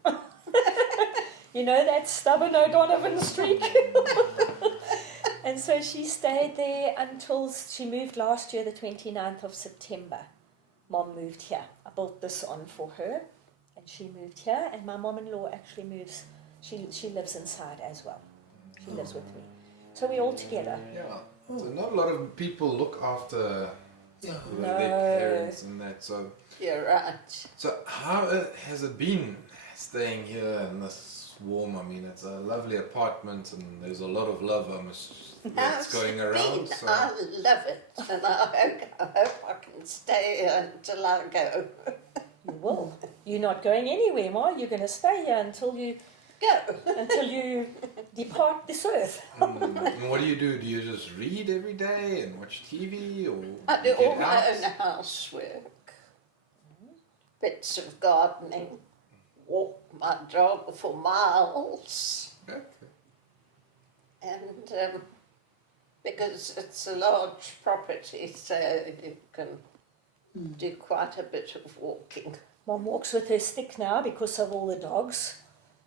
You know that stubborn O'Donovan streak. And so she stayed there until she moved last year, the 29th of September. Mom moved here. I built this on for her, and she moved here. And my mom-in-law actually moves. She lives inside as well. She lives with me. So we're all together. Yeah. So not a lot of people look after Yeah. their parents and that. So You're right. So how has it been staying here in this warm? I mean, it's a lovely apartment and there's a lot of love that's How's going it around. been? So I love it, and I hope I can stay here until I go. You will. You're not going anywhere, Ma. You're going to stay here until you depart this earth. And what do? Do you just read every day and watch TV, or I do you get all my out? own housework, bits of gardening, walk my dog for miles, Okay. and because it's a large property, so you can do quite a bit of walking. Mom walks with her stick now because of all the dogs.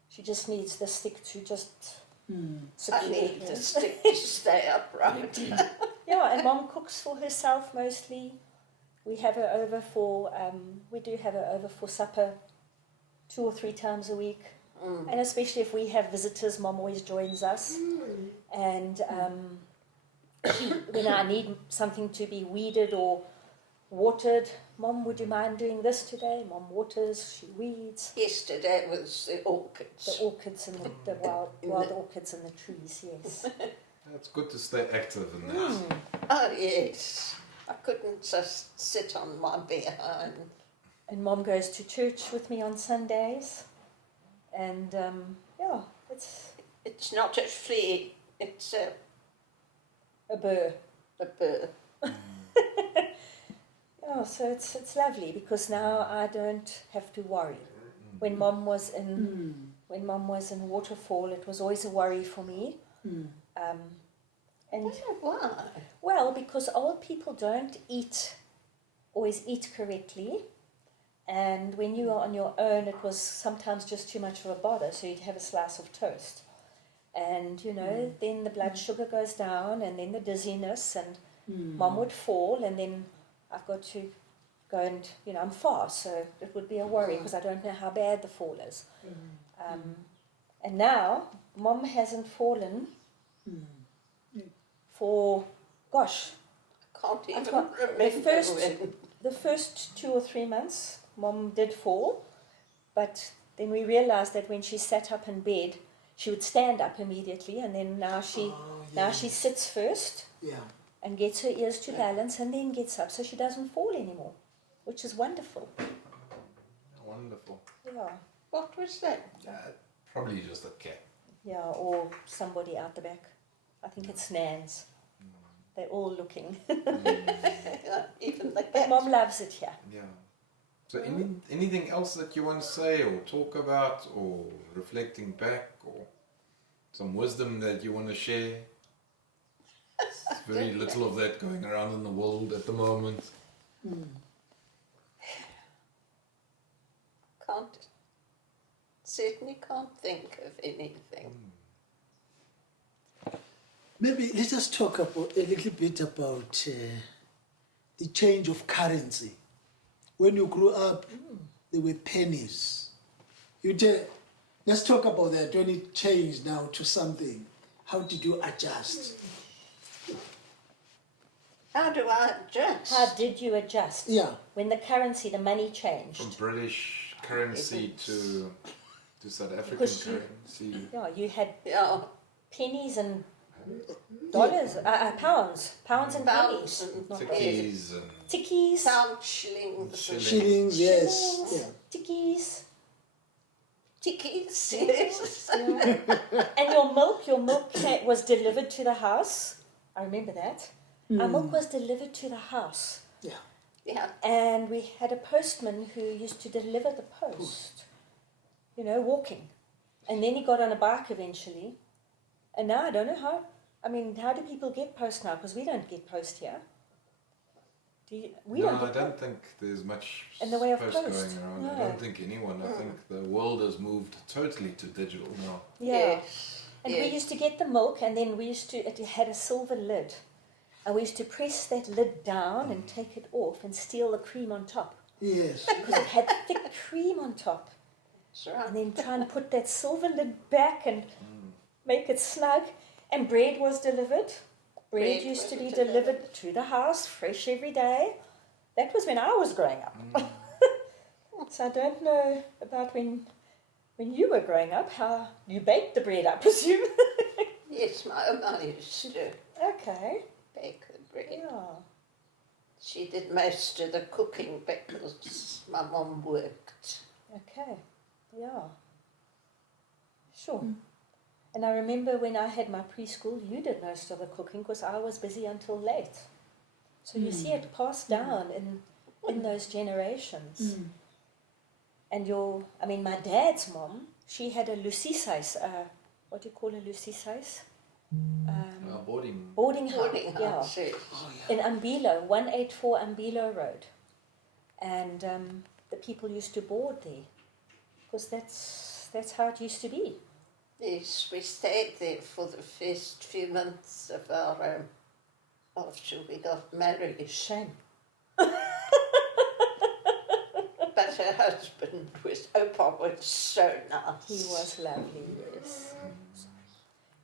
She just needs the stick to just I secure need her. the stick to stay upright. Yeah, and Mom cooks for herself mostly. We have her over for, we do have her over for supper 2 or 3 times a week. And especially if we have visitors, Mom always joins us. And when I need something to be weeded or watered, Mom, would you mind doing this today? Mom waters, she weeds. Yesterday was the orchids. The orchids and the wild orchids in the trees, yes. It's good to stay active in the house. Oh yes, I couldn't just sit on my behind. And Mom goes to church with me on Sundays. And yeah, It's not a flea, it's a burr. a bird. Yeah, so it's lovely because now I don't have to worry. When Mom was in Waterfall, it was always a worry for me. And Why? well, because old people don't always eat correctly. And when you were on your own, it was sometimes just too much of a bother, so you'd have a slice of toast. And, you know, then the blood sugar goes down, and then the dizziness, and Mom would fall, and then I've got to go and, you know, I'm far, so it would be a worry because I don't know how bad the fall is. And now, Mom hasn't fallen for, gosh, Can't even got- remember when. the first 2 or 3 months, Mom did fall, but then we realized that when she sat up in bed, she would stand up immediately, and then now she sits first Yeah. and gets her ears to balance, and then gets up, so she doesn't fall anymore, which is wonderful. Wonderful. Yeah, What was that? Probably just a cat. yeah, or somebody out the back. I think it's Nan's. They're all looking. Even the But cat. Mom loves it here. Yeah. So anything else that you want to say or talk about, or reflecting back, or some wisdom that you want to share? There's very little of that going around in the world at the moment. Certainly can't think of anything. Maybe let us talk about a little bit about the change of currency. When you grew up, there were pennies. Let's talk about that. When it changed now to something, how did you adjust? How do I adjust? How did you adjust? Yeah. When the currency, the money changed. From British currency to South African Because you- currency. Yeah, you had Yeah, pennies and dollars, pounds and pounds pennies. and Not Tikkies and Tickies, pound shillings, Shillings, yes. Yeah. tickies. tickies, yes. And your milk was delivered to the house. I remember that. Our milk was delivered to the house. Yeah. Yeah. And we had a postman who used to deliver the post, you know, walking. And then he got on a bike eventually. And now I don't know how, how do people get post now? Because we don't get post here. We don't I get don't think there's much in the way of post post. going around. No. I don't think anyone. I think the world has moved totally to digital now. Yeah. Yes. And yes. we used to get the milk, and then it had a silver lid. And we used to press that lid down and take it off and steal the cream on top. Yes. Because it had thick cream on top. That's right. And then try and put that silver lid back and make it snug. And bread was delivered. Bread used to be delivered to the house, fresh every day. That was when I was growing up. So I don't know about when you were growing up, how you baked the bread, I presume. Yes, my Oma used to Okay. bake the bread. Yeah. She did most of the cooking because my mum worked. Okay. Yeah. Sure. And I remember when I had my preschool, you did most of the cooking because I was busy until late. So you see it passed down in those generations. And my dad's mom, she had a Lucisais, what do you call a Lucisais? Boarding. Boarding house. Boarding Yeah. house, yes. In Umbilo, 184 Umbilo Road. And the people used to board there because that's how it used to be. Yes, we stayed there for the first few months of our after we got married. Shame. But her husband Opa was so nice. He was lovely, yes.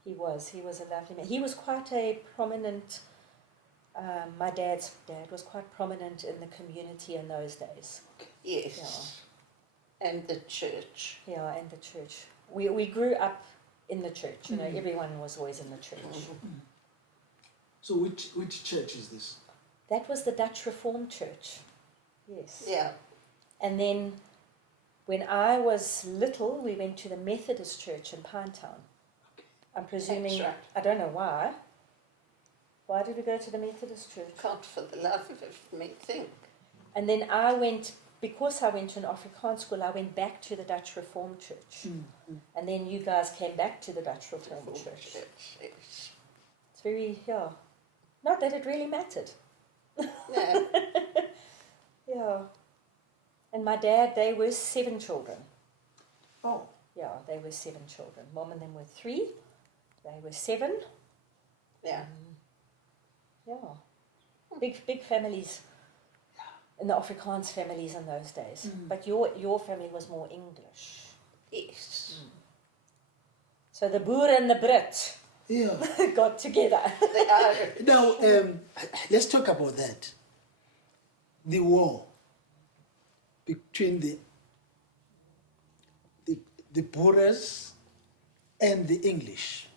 He was a lovely man. He was quite a prominent, my dad's dad was quite prominent in the community in those days. Yes. And the church. Yeah, and the church. We grew up in the church, you know, everyone was always in the church. So which church is this? That was the Dutch Reformed Church, yes. Yeah. And then when I was little, we went to the Methodist Church in Pinetown. I'm presuming, That's right. I don't know why. Why did we go to the Methodist Church? Can't for the love of me think. And then because I went to an Afrikaans school, I went back to the Dutch Reformed Church. And then you guys came back to the Dutch Reformed Church. Yes. It's very, not that it really mattered. No. Yeah. And my dad, they were 7 children. Oh. Yeah, they were 7 children. Mom and them were 3. They were 7. Yeah. Yeah. Big families. In the Afrikaans families in those days. But your family was more English. Yes. So the Boer and the Brit got together. They are. Now, let's talk about that. The war between the Boers and the English.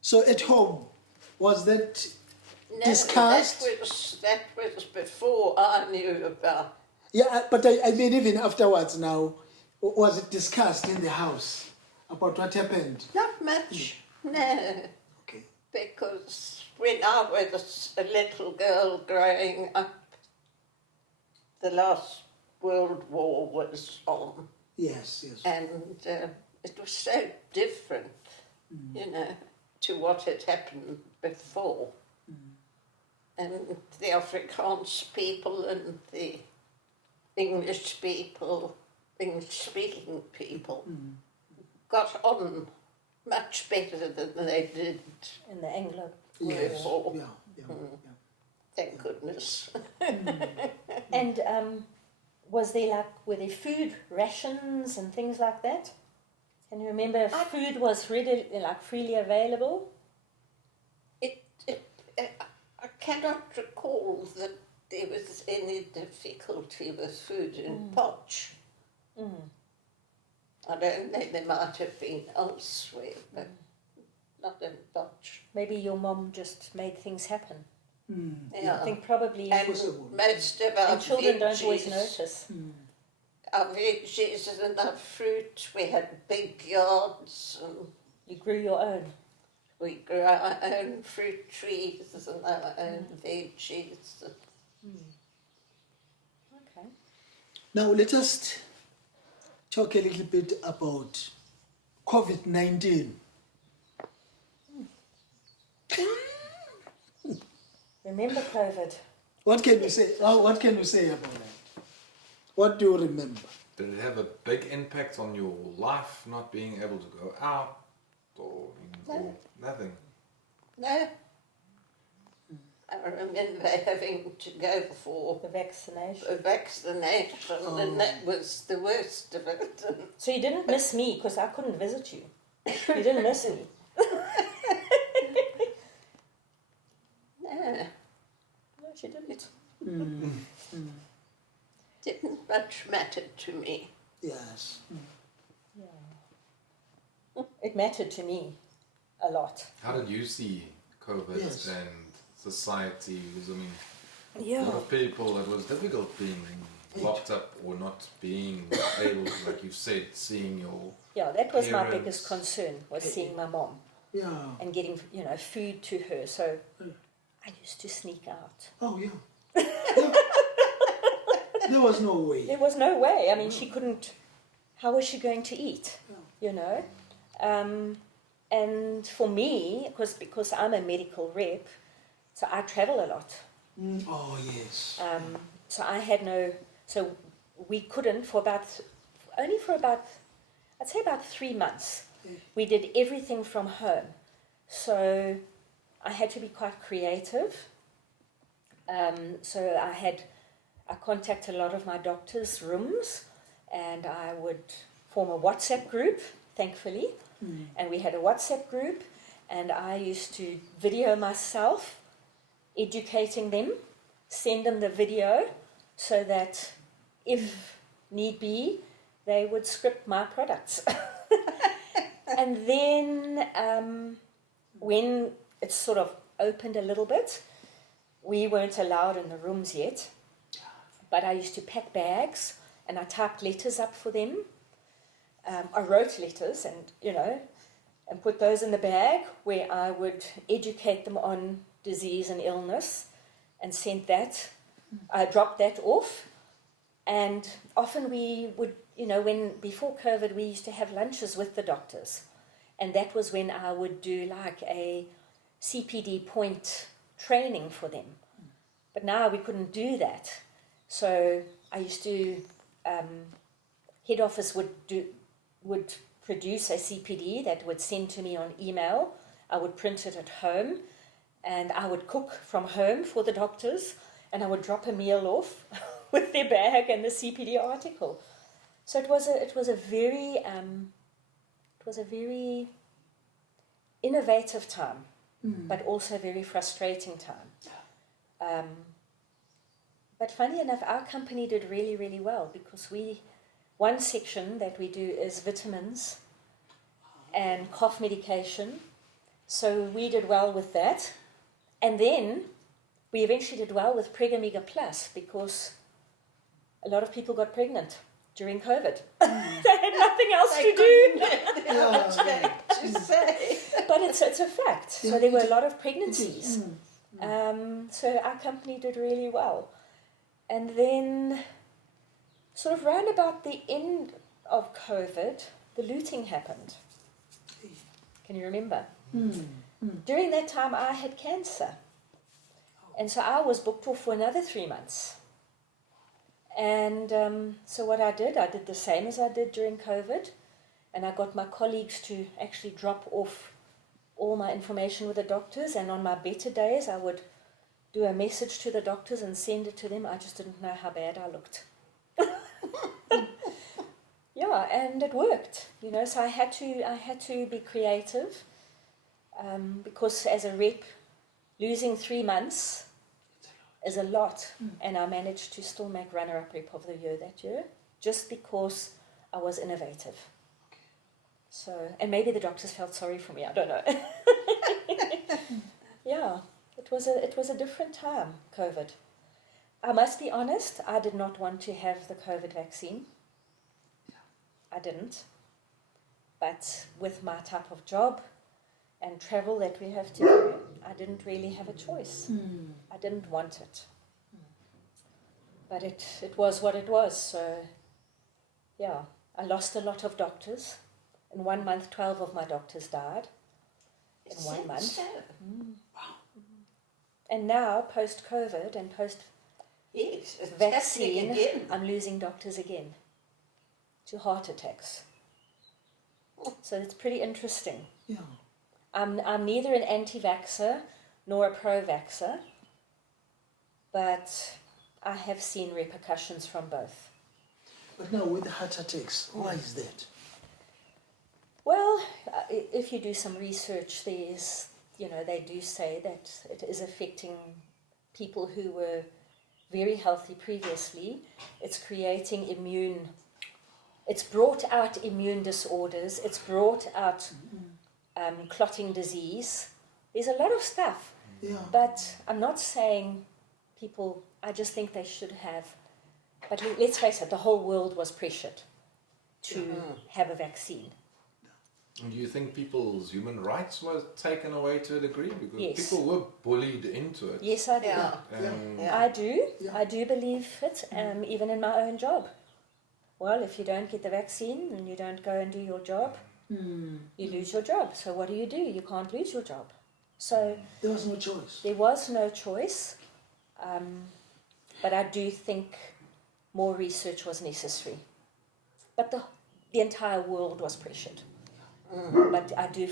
So at home, was that discussed? That was before I knew about. Yeah, but I mean even afterwards now, was it discussed in the house about what happened? Not much. No. Okay. Because when I was a little girl growing up, the last World War was on. Yes. And it was so different, you know, to what had happened before. And the Afrikaans people and the English-speaking people got on much better than they did In the Anglo. Yes. before. Yeah. Thank goodness. And were there food rations and things like that? Can you remember if food was freely available? I cannot recall that there was any difficulty with food in Potch. I don't know, there might have been elsewhere, but not in Potch. Maybe your mom just made things happen. Yeah. I think probably. And Possible. most of our And children don't always veggies- notice. Our veggies and our fruit, we had big yards and You grew your own. We grew our own fruit trees and our own veggies. Okay. Now let us talk a little bit about COVID-19. Remember COVID? What can you say? What can you say about that? What do you remember? Did it have a big impact on your life, not being able to go out, or nothing? No. I remember having to go for The vaccination. a vaccination, and that was the worst of it. So you didn't miss me because I couldn't visit you. You didn't miss me. No, No, she didn't. didn't much matter to me. Yes. Yeah. It mattered to me a lot. How did you see COVID Yes. and society? Because, I mean, a Yeah. lot of people, it was difficult being locked up or not being able to, like you said, seeing your... Yeah, that was my Parents. biggest concern, was seeing my mom Yeah. and getting, food to her. So I used to sneak out. Oh, yeah. There was no way. There was no way. I mean, she couldn't. How was she going to eat? You know, and for me, because I'm a medical rep, so I travel a lot. Oh, yes. So I had no. So we couldn't for about I'd say about 3 months. We did everything from home. So I had to be quite creative. So I contacted a lot of my doctors' rooms, and I would form a WhatsApp group, thankfully. And we had a WhatsApp group, and I used to video myself, educating them, send them the video, so that if need be, they would script my products. And then when it sort of opened a little bit, we weren't allowed in the rooms yet, but I used to pack bags and I typed letters up for them. I wrote letters and put those in the bag where I would educate them on disease and illness, and sent that. I dropped that off, and often we would, before COVID, we used to have lunches with the doctors, and that was when I would do like a CPD point training for them. But now we couldn't do that. So I used to, head office would produce a CPD that would send to me on email. I would print it at home, and I would cook from home for the doctors, and I would drop a meal off with their bag and the CPD article. So it was a very innovative time, but also a very frustrating time. But funny enough, our company did really, really well, because one section that we do is vitamins and cough medication. So we did well with that. And then we eventually did well with Preg Omega Plus, because a lot of people got pregnant during COVID. They had nothing else to do. To say. But it's a fact. So there were a lot of pregnancies. So our company did really well. And then, sort of round about the end of COVID, the looting happened. Can you remember? During that time, I had cancer. And so I was booked off for another 3 months. And so what I did the same as I did during COVID. And I got my colleagues to actually drop off all my information with the doctors. And on my better days, I would do a message to the doctors and send it to them. I just didn't know how bad I looked. Yeah, and it worked, so I had to be creative, because as a rep, losing 3 months is a lot, and I managed to still make runner-up rep of the year that year, just because I was innovative. So, and maybe the doctors felt sorry for me, I don't know. Yeah, it was a different time, COVID. I must be honest, I did not want to have the COVID vaccine. I didn't. But with my type of job and travel that we have to do, I didn't really have a choice. I didn't want it. But it was what it was. So, yeah, I lost a lot of doctors. In 1 month, 12 of my doctors died. In 1 month. So? And now, post-COVID and Yes, it's happening post-vaccine, again. I'm losing doctors again to heart attacks. So it's pretty interesting. Yeah. I'm neither an anti-vaxxer nor a pro-vaxxer, but I have seen repercussions from both. But now with the heart attacks, why is that? Well, if you do some research, they do say that it is affecting people who were very healthy previously. It's it's brought out immune disorders, it's brought out clotting disease. There's a lot of stuff. Yeah. But I'm not saying I just think they should have. But let's face it, the whole world was pressured to have a vaccine. And do you think people's human rights were taken away to a degree? Because Yes. people were bullied into it. Yes, I do. Yeah. And Yeah. I do. Yeah. I do believe it, even in my own job. Well, if you don't get the vaccine and you don't go and do your job, you lose your job. So what do? You can't lose your job. So There was no choice. there was no choice. But I do think more research was necessary. But the entire world was pressured. But I do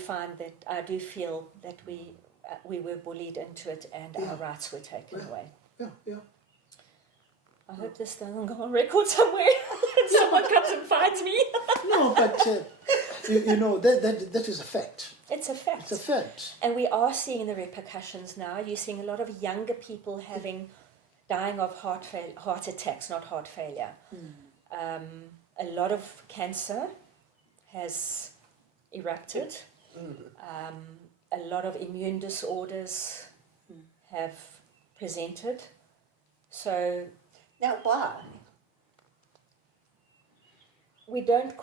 feel that we were bullied into it and our rights were taken away. Yeah, yeah. I hope this doesn't go on record somewhere and someone comes and finds me. No, but that is a fact. It's a fact. It's a fact. And we are seeing the repercussions now. You're seeing a lot of younger people dying of heart attacks, not heart failure. A lot of cancer has erupted. A lot of immune disorders have presented. So Now, why? I don't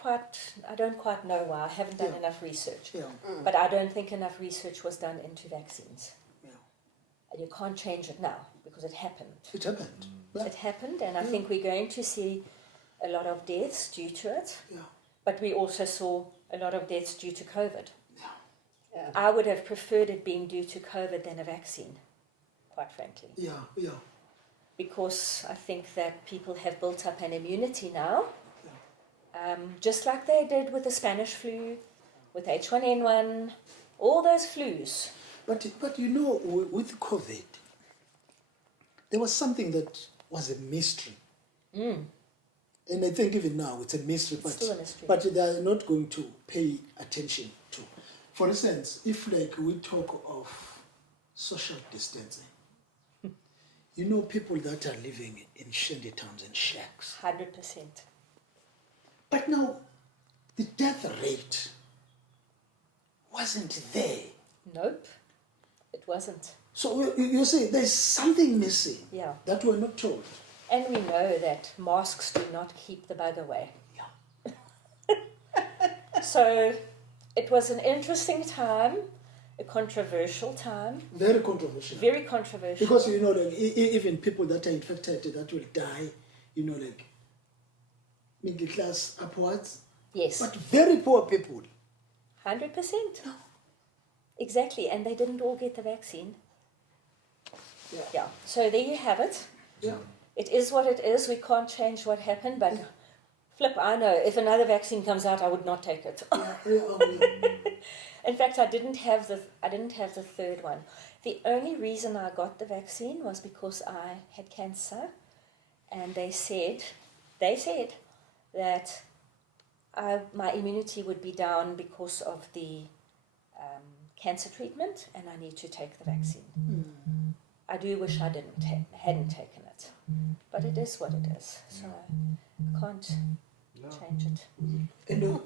quite know why. I haven't done enough research. Yeah, But I don't think enough research was done into vaccines. yeah. And you can't change it now because it happened. It happened. Yeah, It happened, and I think we're going to see a lot of deaths due to it. yeah, But we also saw a lot of deaths due to COVID. Yeah. I would have preferred it being due to COVID than a vaccine, quite frankly. yeah, yeah. Because I think that people have built up an immunity now, just like they did with the Spanish flu, with H1N1, all those flus. But with COVID, there was something that was a mystery. And I think even now it's a mystery, It's still a mystery. but they are not going to pay attention to. For instance, if we talk of social distancing, people that are living in shanty towns and shacks. 100%. But now, the death rate wasn't there. Nope, it wasn't. So you see, there's something missing Yeah. that we're not told. And we know that masks do not keep the bug away. Yeah. So it was an interesting time, a controversial time, Very controversial. very controversial. Because even people that are infected that will die, middle class upwards, Yes, but very poor people. 100%. Exactly, and they didn't all get the vaccine. Yeah, so there you have it. Yeah. It is what it is. We can't change what happened, but flip, I know. If another vaccine comes out, I would not take it. Yeah. In fact, I didn't have the third one. The only reason I got the vaccine was because I had cancer, and they said that my immunity would be down because of the cancer treatment, and I need to take the vaccine. I do wish I hadn't taken it, but it is what it is. So I can't change it. And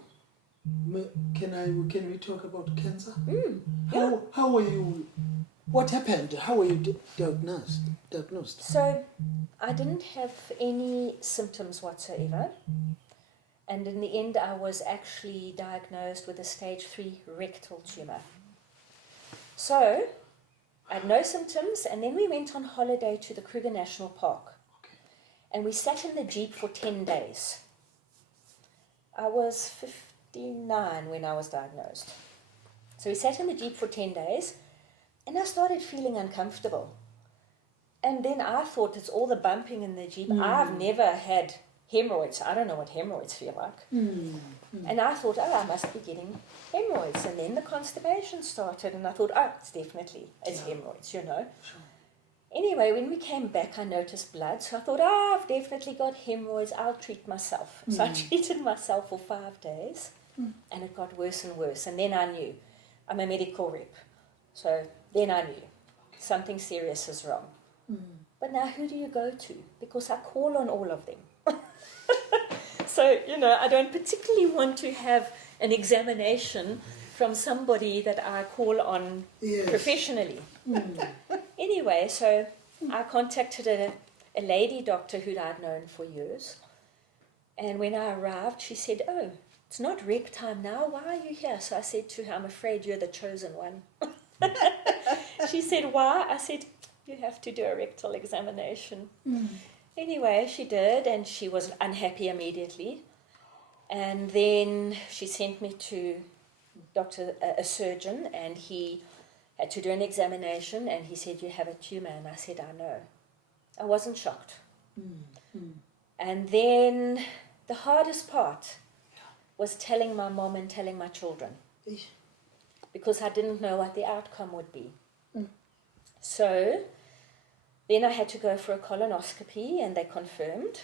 can we talk about cancer? How were you? What happened? How were you diagnosed? So I didn't have any symptoms whatsoever, and in the end I was actually diagnosed with a stage 3 rectal tumor. So I had no symptoms, and then we went on holiday to the Kruger National Park. And we sat in the Jeep for 10 days. I was 59 when I was diagnosed. So we sat in the Jeep for 10 days, and I started feeling uncomfortable. And then I thought, it's all the bumping in the Jeep. I've never had hemorrhoids. I don't know what hemorrhoids feel like. And I thought, I must be getting hemorrhoids. And then the constipation started, and I thought, it's hemorrhoids, Sure. Anyway, when we came back, I noticed blood. So I thought, I've definitely got hemorrhoids. I'll treat myself. So I treated myself for 5 days, and it got worse and worse. And then I knew. I'm a medical rep. So then I knew something serious is wrong. But now who do you go to? Because I call on all of them. So, I don't particularly want to have an examination from somebody that I call on professionally. Anyway, so I contacted a lady doctor who I'd known for years. And when I arrived, she said, "Oh, it's not rep time now. Why are you here?" So I said to her, "I'm afraid you're the chosen one." She said, "Why?" I said, "You have to do a rectal examination." Anyway, she did, and she was unhappy immediately. And then she sent me to a surgeon, and he had to do an examination, and he said, "You have a tumor." And I said, "I know." I wasn't shocked. And then the hardest part was telling my mom and telling my children, because I didn't know what the outcome would be. So then I had to go for a colonoscopy, and they confirmed.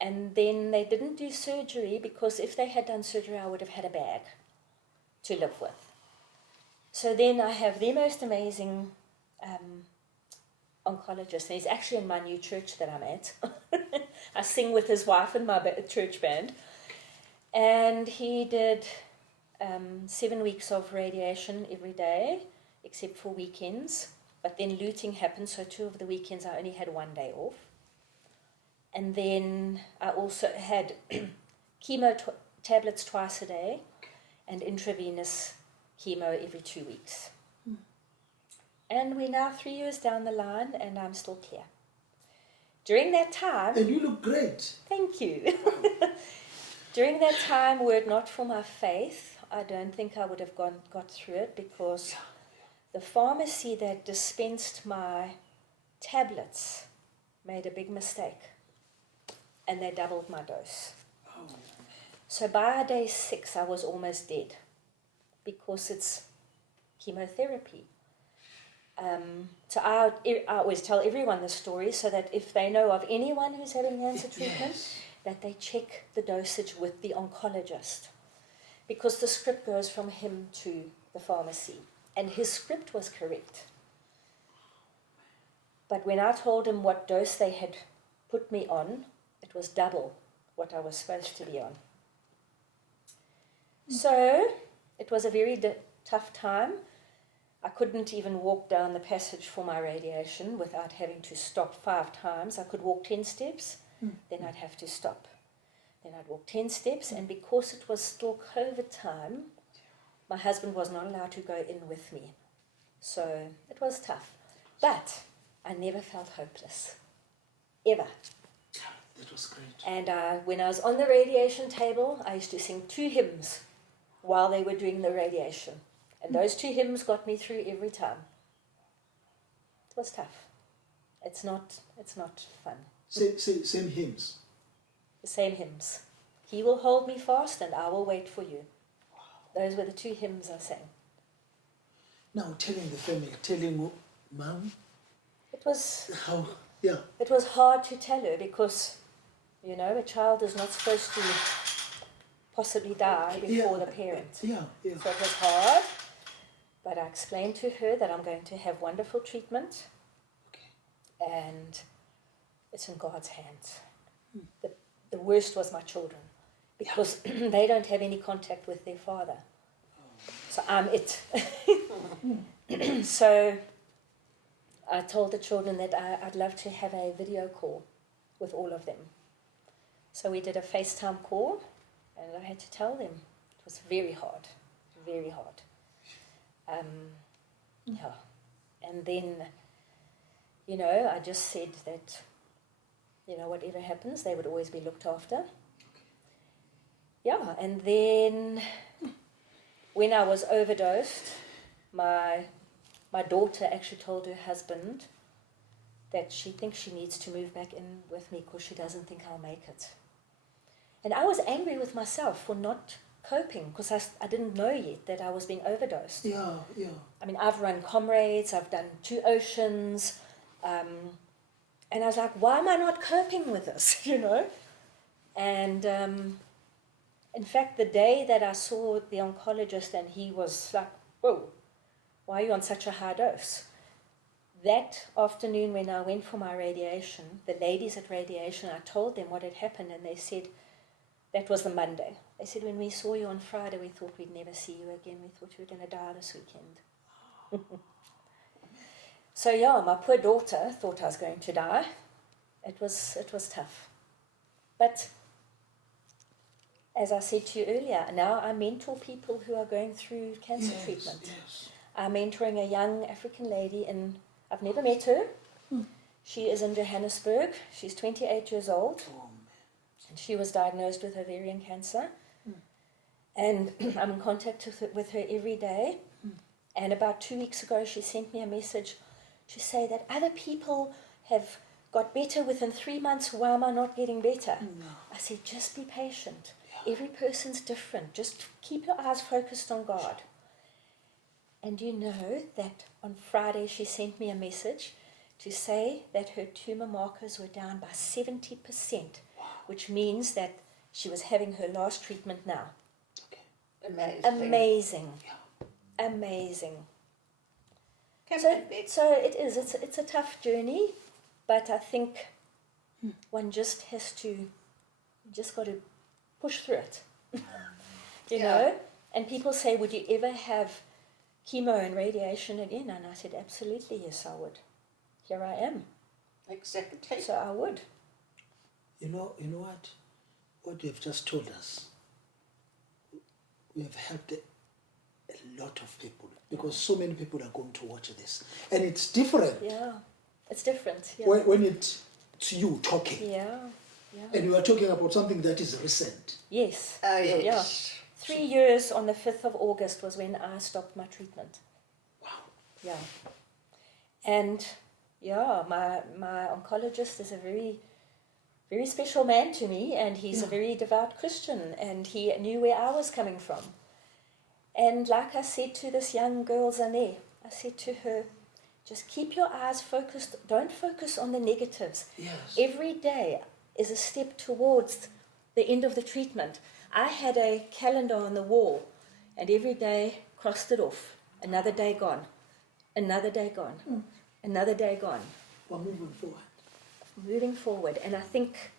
And then they didn't do surgery, because if they had done surgery, I would have had a bag to live with. So then I have the most amazing oncologist, and he's actually in my new church that I'm at. I sing with his wife in my church band. And he did 7 weeks of radiation every day, except for weekends. But then looting happened, so 2 of the weekends I only had 1 day off. And then I also had chemo tablets twice a day and intravenous chemo every 2 weeks. And we're now 3 years down the line, and I'm still clear. During that time... And you look great. Thank you. During that time, were it not for my faith, I don't think I would have got through it, because the pharmacy that dispensed my tablets made a big mistake, and they doubled my dose. So by day 6, I was almost dead, because it's chemotherapy. So I always tell everyone the story, so that if they know of anyone who's having cancer treatment, that they check the dosage with the oncologist, because the script goes from him to the pharmacy, and his script was correct. But when I told him what dose they had put me on, it was double what I was supposed to be on. So it was a very tough time. I couldn't even walk down the passage for my radiation without having to stop 5 times. I could walk 10 steps, then I'd have to stop. Then I'd walk 10 steps, and because it was still COVID time, my husband was not allowed to go in with me. So it was tough. But I never felt hopeless, ever. That was great. And when I was on the radiation table, I used to sing 2 hymns while they were doing the radiation. And those 2 hymns got me through every time. It was tough. It's not fun. Same hymns. The same hymns. He will hold me fast, and I will wait for you. Those were the 2 hymns I sang. Now telling the family, telling mom. It was hard to tell her, because, a child is not supposed to possibly die before the parent. So it was hard, but I explained to her that I'm going to have wonderful treatment, and it's in God's hands. The worst was my children, because they don't have any contact with their father. So I'm it. So I told the children that I'd love to have a video call with all of them. So we did a FaceTime call, and I had to tell them. It was very hard, very hard. Yeah. And then, you know, I just said that, you know, whatever happens, they would always be looked after. Yeah, and then when I was overdosed, my daughter actually told her husband that she thinks she needs to move back in with me because she doesn't think I'll make it. And I was angry with myself for not coping because I didn't know yet that I was being overdosed. Yeah. I mean, I've run Comrades, I've done 2 Oceans, and I was like, why am I not coping with this, you know? And in fact, the day that I saw the oncologist and he was like, whoa, why are you on such a high dose? That afternoon when I went for my radiation, the ladies at radiation, I told them what had happened and they said, that was the Monday. They said, when we saw you on Friday, we thought we'd never see you again. We thought you were going to die this weekend. So yeah, my poor daughter thought I was going to die. It was tough. But as I said to you earlier, now I mentor people who are going through cancer treatment. Yes. I'm mentoring a young African lady I've never met her. She is in Johannesburg. She's 28 years old. Oh, man. And she was diagnosed with ovarian cancer. And I'm in contact with her every day. And about 2 weeks ago, she sent me a message to say that other people have got better within 3 months. Why am I not getting better? No. I said, just be patient. Every person's different. Just keep your eyes focused on God. And you know that on Friday she sent me a message to say that her tumor markers were down by 70%, which means that she was having her last treatment now. Okay. Amazing. Yeah. Amazing. So So it is. It's a tough journey, but I think one just has to, just got to push through it. You know? And people say, would you ever have chemo and radiation again? And I said, absolutely, yes, I would. Here I am. Exactly. So I would. You know what? What you have just told us, we have helped a lot of people because so many people are going to watch this. And it's different Yeah. It's different. Yeah. when it's you talking. Yeah. Yeah. And you are talking about something that is recent. Yes. Oh, yes. Yeah. 3 years on the 5th of August was when I stopped my treatment. Wow. Yeah. And yeah, my oncologist is a very, very special man to me, and he's a very devout Christian, and he knew where I was coming from. And like I said to this young girl, Zane, I said to her, just keep your eyes focused. Don't focus on the negatives. Yes. Every day is a step towards the end of the treatment. I had a calendar on the wall, and every day crossed it off. Another day gone. Another day gone. Another day gone. We're moving forward. Moving forward. And I think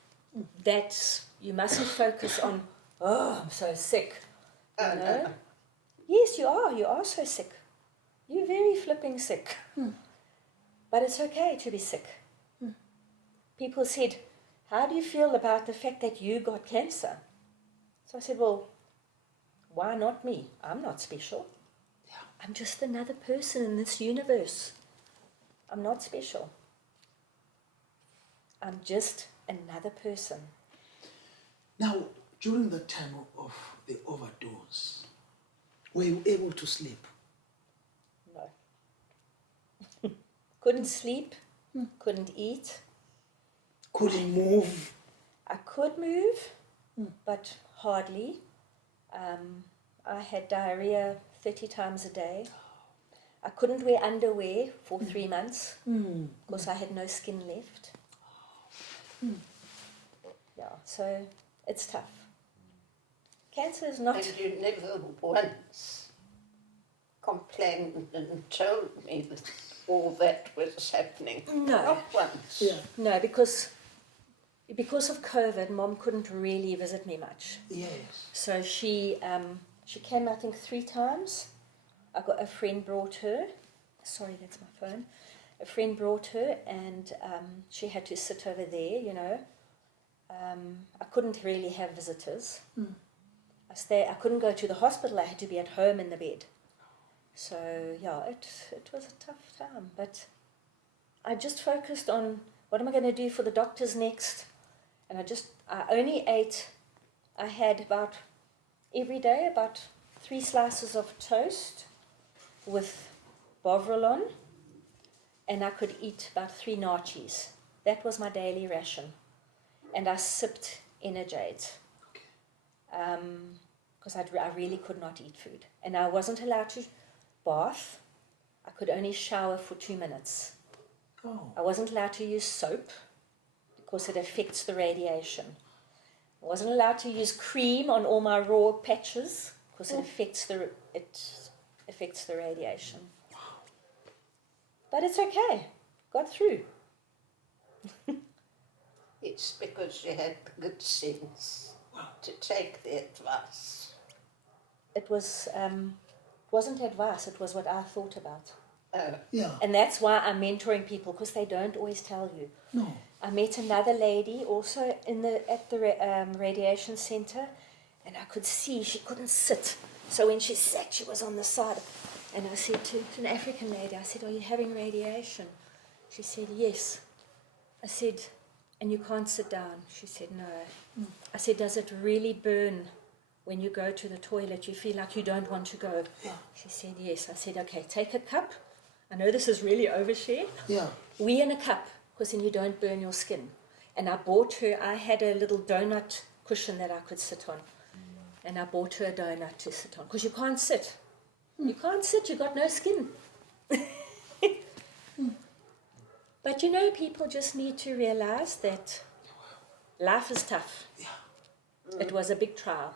that you mustn't focus on, oh, I'm so sick. You know? No. Yes, you are. You are so sick. You're very flipping sick. But it's okay to be sick. People said, how do you feel about the fact that you got cancer? So I said, well, why not me? I'm not special. I'm just another person in this universe. I'm not special. I'm just another person. Now, during the time of the overdose, were you able to sleep? No. Couldn't sleep, couldn't eat. Couldn't move? I could move, but hardly. I had diarrhea 30 times a day. I couldn't wear underwear for 3 months because I had no skin left. Yeah, so it's tough. Cancer is not... And you never once complained and told me that all that was happening. No. Not once. Yeah. No, because of COVID, Mom couldn't really visit me much. Yes. So she came, I think, 3 times. A friend brought her. Sorry, that's my phone. A friend brought her, and she had to sit over there, you know. I couldn't really have visitors. I couldn't go to the hospital. I had to be at home in the bed. So yeah, it was a tough time, but I just focused on what am I going to do for the doctors next, and I only ate. I had about every day about 3 slices of toast with bovril on, and I could eat about 3 nachos. That was my daily ration, and I sipped Energiades because I really could not eat food, and I wasn't allowed to bath. I could only shower for 2 minutes. Oh. I wasn't allowed to use soap because it affects the radiation. I wasn't allowed to use cream on all my raw patches because it affects the radiation. But it's okay. Got through. It's because you had the good sense to take the advice. It wasn't advice, it was what I thought about. Yeah. And that's why I'm mentoring people, because they don't always tell you. No. I met another lady also at the radiation center, and I could see she couldn't sit. So when she sat, she was on the side. And I said to an African lady, I said, "Are you having radiation?" She said, "Yes." I said, "And you can't sit down?" She said, "No." I said, "Does it really burn when you go to the toilet? You feel like you don't want to go?" Yeah. She said, "Yes." I said, "Okay, take a cup." I know this is really overshare. Yeah. Wee in a cup, because then you don't burn your skin. And I had a little donut cushion that I could sit on. And I bought her a donut to sit on, because you can't sit. You can't sit, you've got no skin. But you know, people just need to realize that life is tough. Yeah. It was a big trial.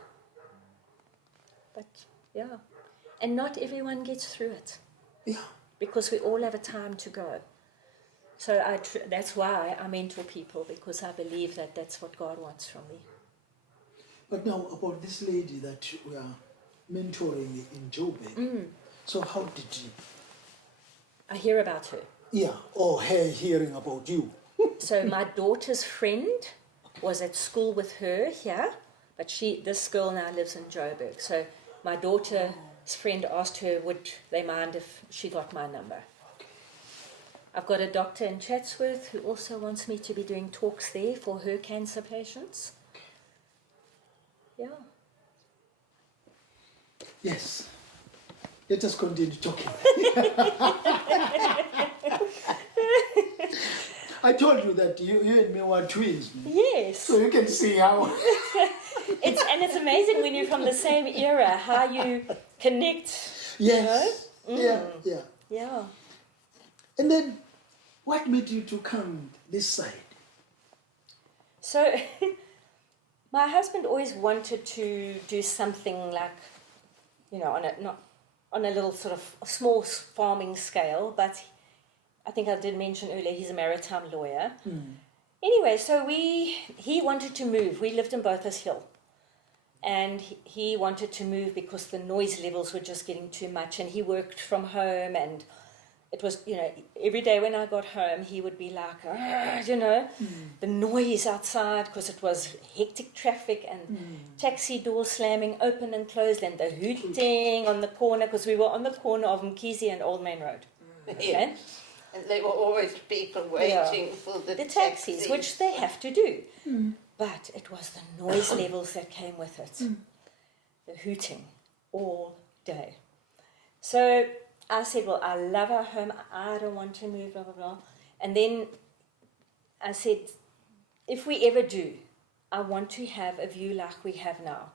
But, yeah. And not everyone gets through it, Yeah. because we all have a time to go. So that's why I mentor people, because I believe that that's what God wants from me. But now about this lady that we are mentoring in Joburg. So how did you? I hear about her. Yeah. Or her hearing about you. So my daughter's friend was at school with her here, but this girl now lives in Joburg. So my daughter's friend asked her, would they mind if she got my number? I've got a doctor in Chatsworth who also wants me to be doing talks there for her cancer patients. Yeah. Yes. Let us continue talking. I told you that you and me were twins. Yes. So you can see how. It's amazing when you're from the same era, how you connect. Yes. You know? Yeah. Yeah. Yeah. And then, what made you to come this side? So, my husband always wanted to do something like, on a little sort of small farming scale, but I think I did mention earlier he's a maritime lawyer. Anyway, so he wanted to move. We lived in Bothas Hill, and he wanted to move because the noise levels were just getting too much, and he worked from home, and it was, every day when I got home, he would be like, the noise outside, because it was hectic traffic and taxi doors slamming open and closed, and the hooting on the corner, because we were on the corner of Mkhize and Old Main Road. Okay? And there were always people waiting for the taxis, which they have to do. But it was the noise levels that came with it. The hooting all day. So I said, well, I love our home. I don't want to move, blah, blah, blah. And then I said, if we ever do, I want to have a view like we have now.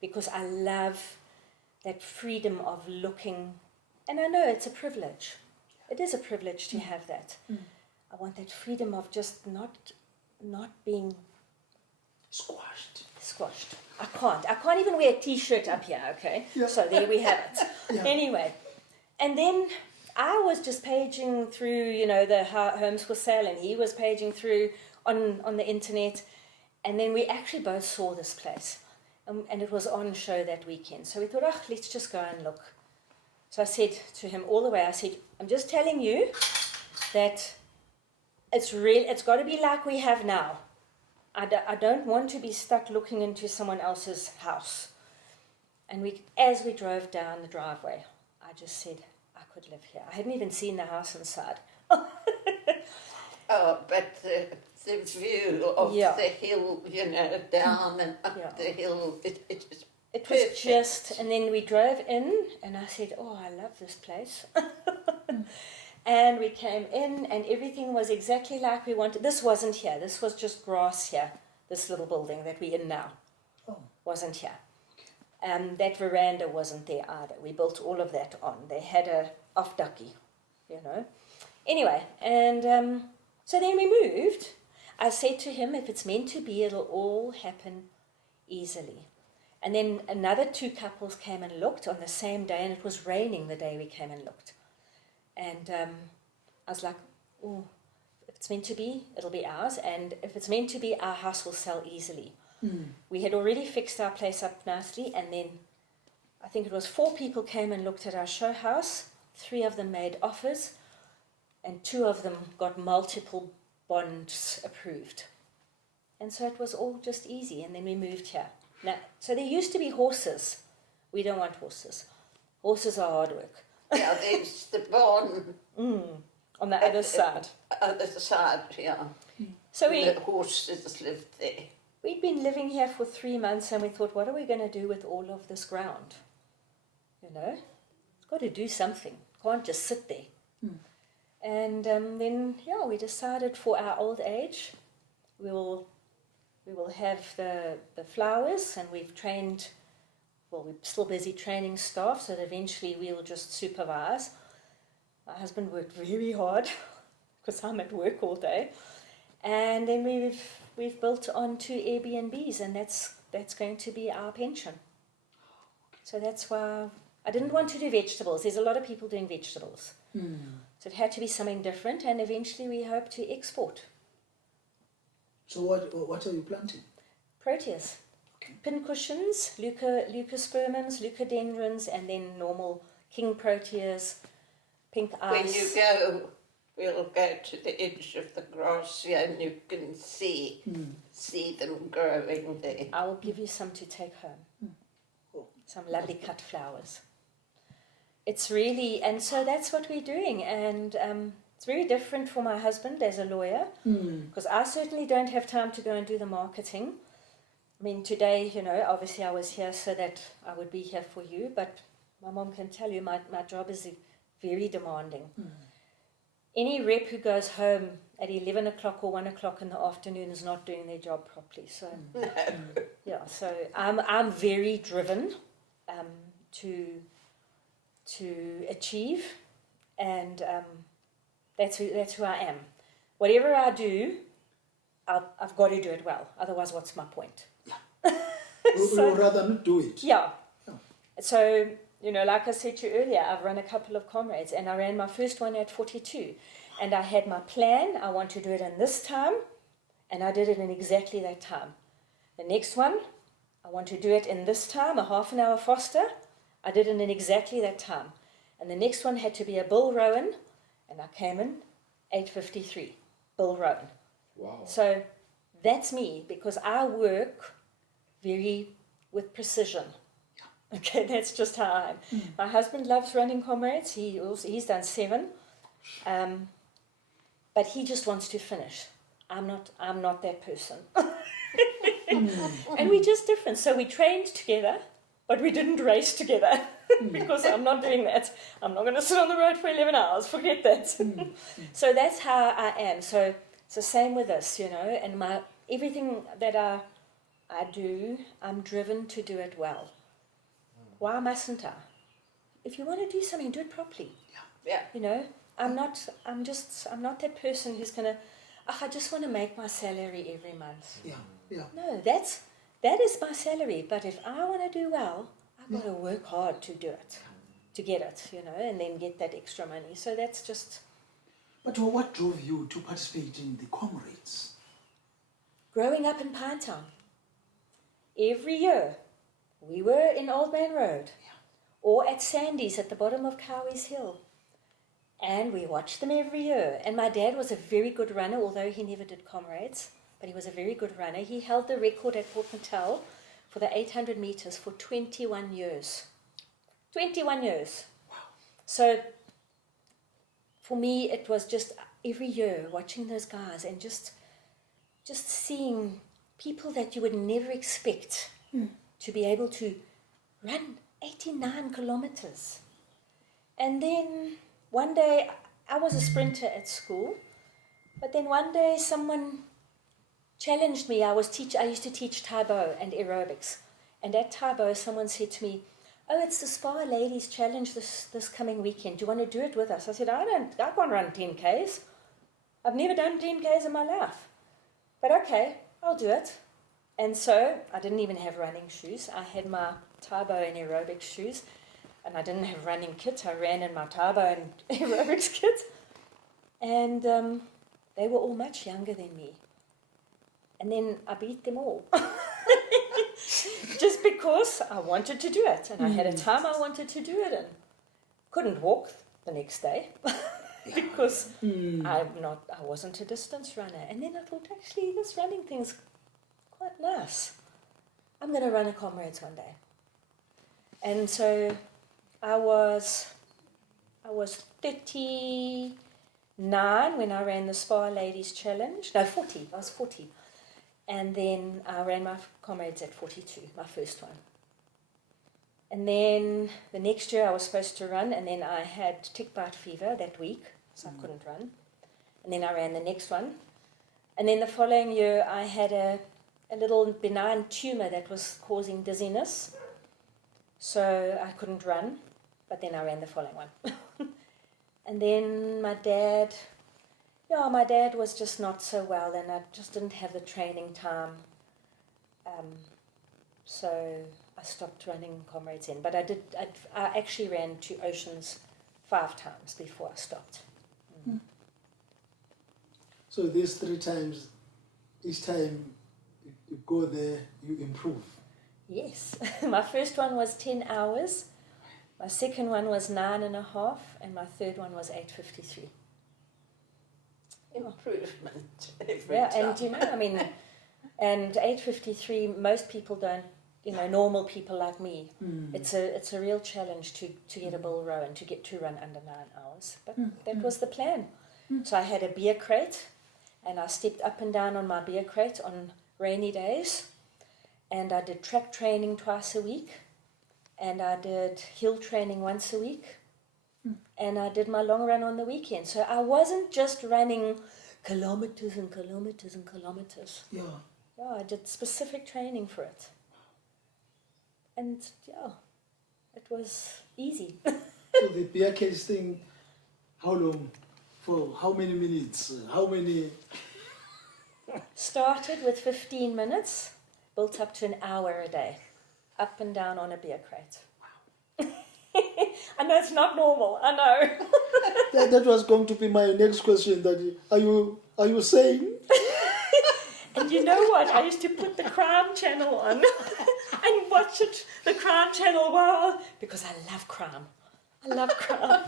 Because I love that freedom of looking. And I know it's a privilege. It is a privilege to have that. I want that freedom of just not being squashed. I can't even wear a t-shirt up here, okay? Yeah. So there we have it. Yeah. Anyway. And then I was just paging through, the homes for sale, and he was paging through on the internet. And then we actually both saw this place. And it was on show that weekend. So we thought, let's just go and look. So I said to him all the way, I said, I'm just telling you that it's got to be like we have now. I don't want to be stuck looking into someone else's house. And as we drove down the driveway, I just said I could live here. I hadn't even seen the house inside. Oh, but the view of Yeah. the hill, you know, down and up Yeah. the hill, it was It was perfect. just, and then we drove in, and I said, oh, I love this place. And we came in, and everything was exactly like we wanted. This wasn't here. This was just grass here. This little building that we're in now wasn't here. That veranda wasn't there either. We built all of that on. They had a off-ducky, you know. Anyway, and so then we moved. I said to him, if it's meant to be, it'll all happen easily. And then another 2 couples came and looked on the same day, and it was raining the day we came and looked. And I was like, oh, if it's meant to be, it'll be ours. And if it's meant to be, our house will sell easily. We had already fixed our place up nicely, and then I think it was 4 people came and looked at our show house. 3 of them made offers, and 2 of them got multiple bonds approved. And so it was all just easy, and then we moved here. Now, so there used to be horses. We don't want horses. Horses are hard work. Yeah, there's the barn On the other side. other side, yeah. So The horses lived there. we'd been living here for 3 months, and we thought, what are we going to do with all of this ground? You know, it's got to do something. Can't just sit there. And then, yeah, we decided for our old age, we will have the flowers, and we've trained, well, we're still busy training staff, so that eventually we'll just supervise. My husband worked very hard because I'm at work all day. And then we've built onto Airbnbs, and that's going to be our pension. So that's why I didn't want to do vegetables. There's a lot of people doing vegetables. So it had to be something different, and eventually we hope to export. So what are you planting? Proteas. Pincushions, leucospermums, leucodendrons, and then normal king proteas, pink ice. When you go, we'll go to the edge of the grass here, and you can see them growing there. I will give you some to take home. Some lovely cut flowers. It's really, and so that's what we're doing. And it's very different for my husband as a lawyer, because I certainly don't have time to go and do the marketing. I mean, today, you know, obviously I was here so that I would be here for you, but my mom can tell you my job is very demanding. Any rep who goes home at 11 o'clock or 1 o'clock in the afternoon is not doing their job properly. So, yeah, so I'm very driven to achieve, and that's who I am. Whatever I do, I've got to do it well. Otherwise, what's my point? You would rather not do it. Yeah. So, you know, like I said to you earlier, I've run a couple of comrades, and I ran my first one at 42. And I had my plan. I want to do it in this time, and I did it in exactly that time. The next one, I want to do it in this time, a half an hour faster. I did it in exactly that time. And the next one had to be a Bill Rowan, and I came in 8:53, Bill Rowan. Wow. So that's me, because I work with precision. Okay, that's just how I am. My husband loves running comrades. He's done 7, but he just wants to finish. I'm not that person. And we're just different. So we trained together, but we didn't race together because I'm not doing that. I'm not going to sit on the road for 11 hours. Forget that. So that's how I am. So it's the same with this, you know. And everything that I do, I'm driven to do it well. Why mustn't I? If you want to do something, do it properly. Yeah. You know, I'm not that person who's gonna, I just want to make my salary every month. Yeah. No, that is my salary. But if I want to do well, I've got to work hard to do it, to get it, you know, and then get that extra money. So that's just. But what drove you to participate in the comrades? Growing up in Pinetown, every year we were in Old Man Road or at Sandy's at the bottom of Cowie's Hill. And we watched them every year. And my dad was a very good runner, although he never did comrades, but he was a very good runner. He held the record at Port Natal for the 800 meters for 21 years. 21 years. Wow. So for me, it was just every year watching those guys and just seeing people that you would never expect to be able to run 89 kilometers. And then one day, I was a sprinter at school, but then one day someone challenged me. I used to teach Taibo and aerobics. And at Taibo, someone said to me, "Oh, it's the Spa Ladies Challenge this coming weekend. Do you want to do it with us?" I said, I can't run 10Ks. I've never done 10Ks in my life. But okay, I'll do it. And so I didn't even have running shoes. I had my Taibo and aerobics shoes. And I didn't have running kit. I ran in my Taibo and aerobics kit. And they were all much younger than me. And then I beat them all. Just because I wanted to do it. And I had a time I wanted to do it and couldn't walk the next day. Because I wasn't a distance runner. And then I thought, actually, this running thing's quite nice. I'm going to run a Comrades one day. And so I was 39 when I ran the Spa Ladies Challenge. No, 40. I was 40. And then I ran my Comrades at 42, my first one. And then the next year I was supposed to run, and then I had tick bite fever that week, so I couldn't run. And then I ran the next one. And then the following year I had a little benign tumor that was causing dizziness, so I couldn't run, but then I ran the following one. And then my dad was just not so well, and I just didn't have the training time. So I stopped running Comrades in. But I actually ran to Oceans 5 times before I stopped. So these 3 times, each time you go there, you improve. Yes. My first one was 10 hours. My second one was 9.5, and my third one was 8:53. Improvement every time. And and 8:53, most people don't, normal people like me, it's a real challenge to get a bull row and to get to run under 9 hours. But that was the plan. So I had a beer crate, and I stepped up and down on my beer crate on rainy days, and I did track training twice a week, and I did hill training once a week, and I did my long run on the weekend. So I wasn't just running kilometers and kilometers and kilometers. Yeah. Yeah, I did specific training for it. And it was easy. So the beer case thing, how long? For how many minutes? How many? Started with 15 minutes, built up to an hour a day, up and down on a beer crate. Wow. I know it's not normal, I know. that was going to be my next question. That are you saying? And you know what? I used to put the Crown Channel on and watch it, the Crown Channel, because I love Crown. I love Crown.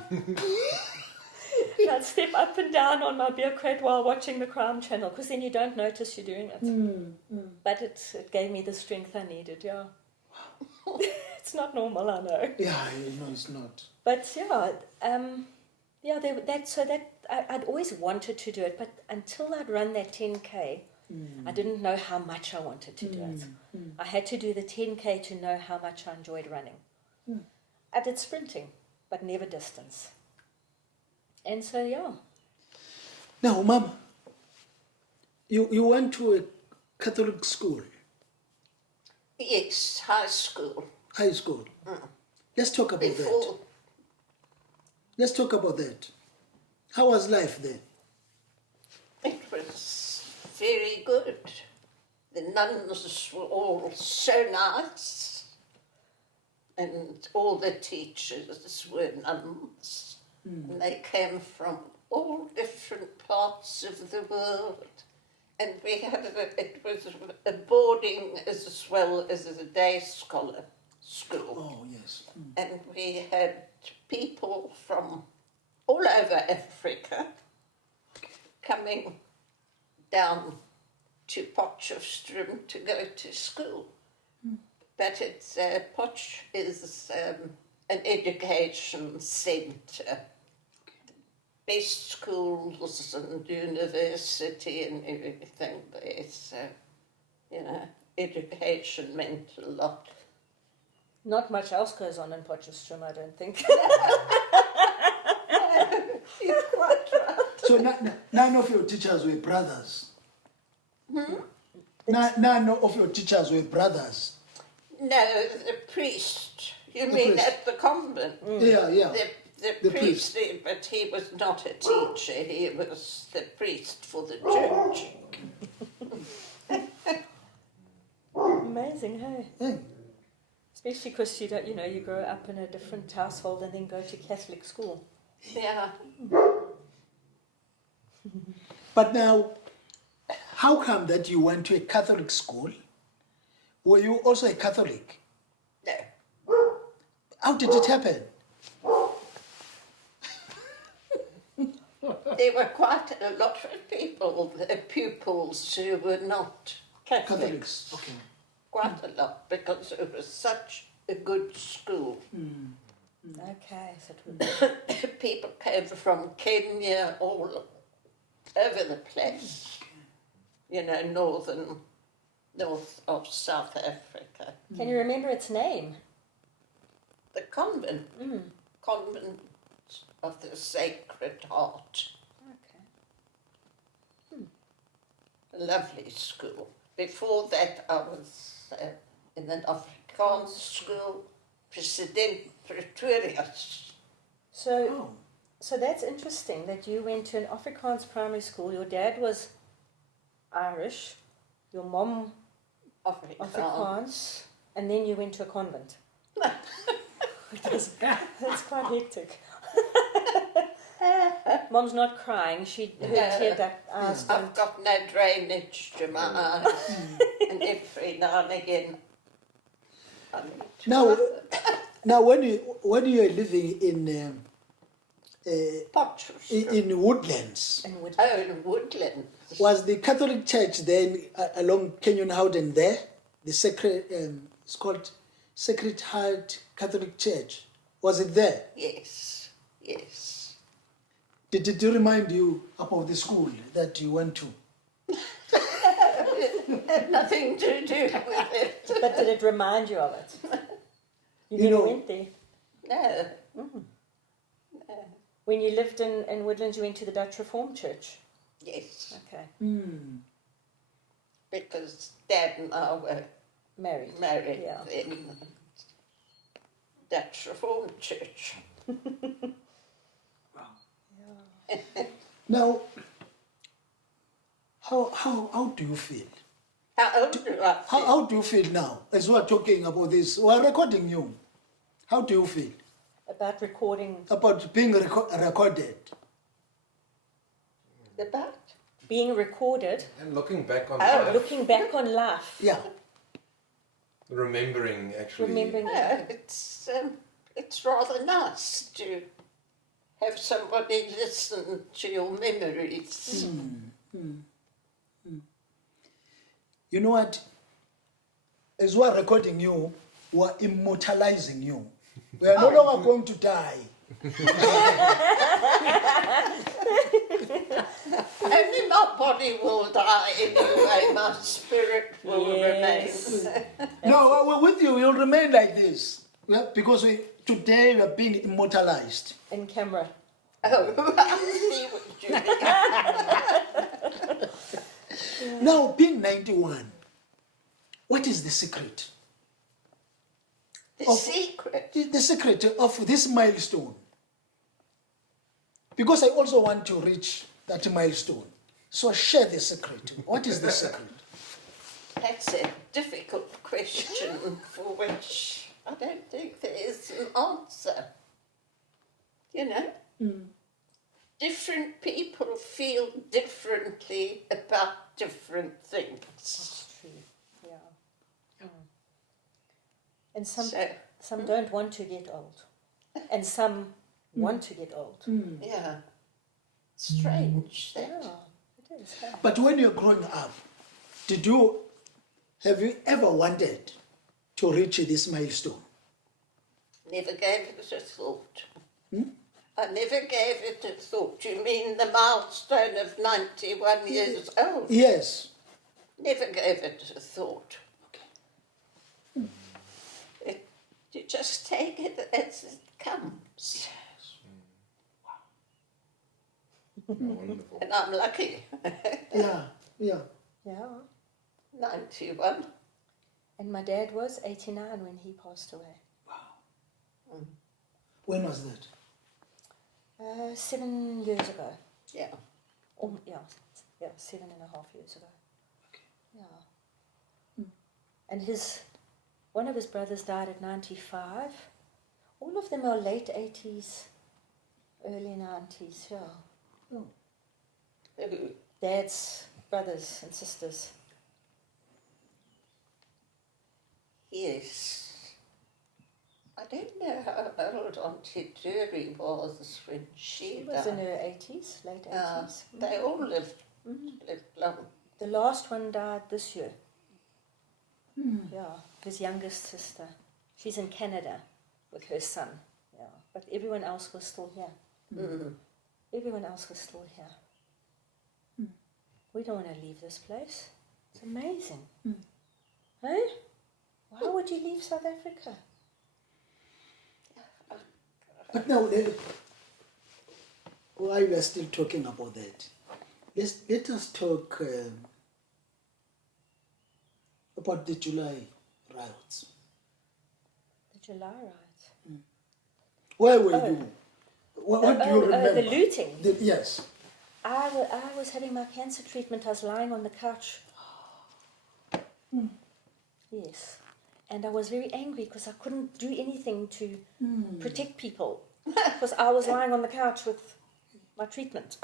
I'd step up and down on my beer crate while watching the Crown Channel, because then you don't notice you're doing it. But it gave me the strength I needed, yeah. It's not normal, I know. Yeah, no, it's not. But I'd always wanted to do it, but until I'd run that 10K, I didn't know how much I wanted to do it. I had to do the 10K to know how much I enjoyed running. I did sprinting, but never distance. And so, yeah. Now, Mom, you went to a Catholic school. Yes, high school. High school. Let's talk about that. Let's talk about that. How was life there? It was very good. The nuns were all so nice, and all the teachers were nuns. And they came from all different parts of the world. And we had it was a boarding as well as a day scholar school. Oh, yes. And we had people from all over Africa coming down to Potchefstroom to go to school. But it's Potch is an education centre. Best schools and university and everything there. So, you know, education meant a lot. Not much else goes on in Potchefstroom, I don't think. You're quite right. So none of your teachers were brothers? None of your teachers were brothers? No, the priest. You mean priest. at the convent? Yeah. The priest, but he was not a teacher. He was the priest for the church. Amazing, hey? Yeah. Especially because you don't, you grow up in a different household and then go to Catholic school. Yeah. But now, how come that you went to a Catholic school? Were you also a Catholic? No. How did it happen? There were quite a lot of people, pupils, who were not Catholics. Catholics. Okay. Quite a lot, because it was such a good school. Okay, so it was... People came from Kenya, all over the place. You know, north of South Africa. Can you remember its name? The convent. Convent of the Sacred Heart. Okay. A lovely school. Before that, I was in an Afrikaans school, President Pretorius. So that's interesting that you went to an Afrikaans primary school. Your dad was Irish, your mom Afrikaans, and then you went to a convent. That's quite hectic. Mom's not crying. She teared up eyes. I've got no drainage to my eyes, and every now and again. I need to Now, when you were living in Potchefstroom. in Woodlands, In Woodlands. was the Catholic Church then along Kenyon Howden there? The sacred, it's called Sacred Heart Catholic Church. Was it there? Yes, yes. Did it remind you about the school that you went to? Had nothing to do with it. But did it remind you of it? You You never know- went there. No, When you lived in Woodlands, you went to the Dutch Reformed Church. yes, Okay. because Dad and I were Married. married Yeah. in Dutch Reformed Church. Now, how do you feel? How old do I feel? How do you feel now as we are talking about this? We are recording you. How do you feel About recording, about being recorded? About? being recorded, And looking back on Oh, life, looking back on life, Yeah. remembering actually. remembering No, it's rather nice to have somebody listen to your memories. You know what? As we are recording you, we are immortalizing you. We are no longer going to die. Only my body will die anyway, my spirit will Yes. remain. No, we're with you. We'll remain like this. Because today we are being immortalized. in camera. Oh, I see what you mean. Now, being 91, what is the secret? The secret. The secret of this milestone. Because I also want to reach that milestone. So share the secret. What is the secret? That's a difficult question for which I don't think there is an answer. You know? Different people feel differently about different things. That's true. Yeah. And some So, don't want to get old, and some want to get old. yeah. Strange that. Yeah, it is. Huh? But when you're growing up, have you ever wanted to reach this milestone? Never gave it a thought. I never gave it a thought. You mean the milestone of 91 years old? Yes. Never gave it a thought. You just take it as it comes. Wonderful. And I'm lucky. Yeah, yeah. Yeah. 91. And my dad was 89 when he passed away. When was that? 7 years ago. Yeah. Yeah, 7.5 years ago. Okay. Yeah. And one of his brothers died at 95. All of them are late 80s, early 90s, yeah. Who? Dad's brothers and sisters. Yes. I don't know how old Auntie Jury was when she She was in died. her 80s, late 80s. They all lived long. The last one died this year. Yeah, his youngest sister. She's in Canada with her son. Yeah, but everyone else was still here. Everyone else was still here. We don't want to leave this place. It's amazing. Hey? Why would you leave South Africa? But now, while we are still talking about that, let us talk about the July riots. The July riots. Where were you? What do you remember? The looting. Yes. I was having my cancer treatment. I was lying on the couch. Yes. And I was very angry because I couldn't do anything to protect people because I was lying on the couch with my treatment.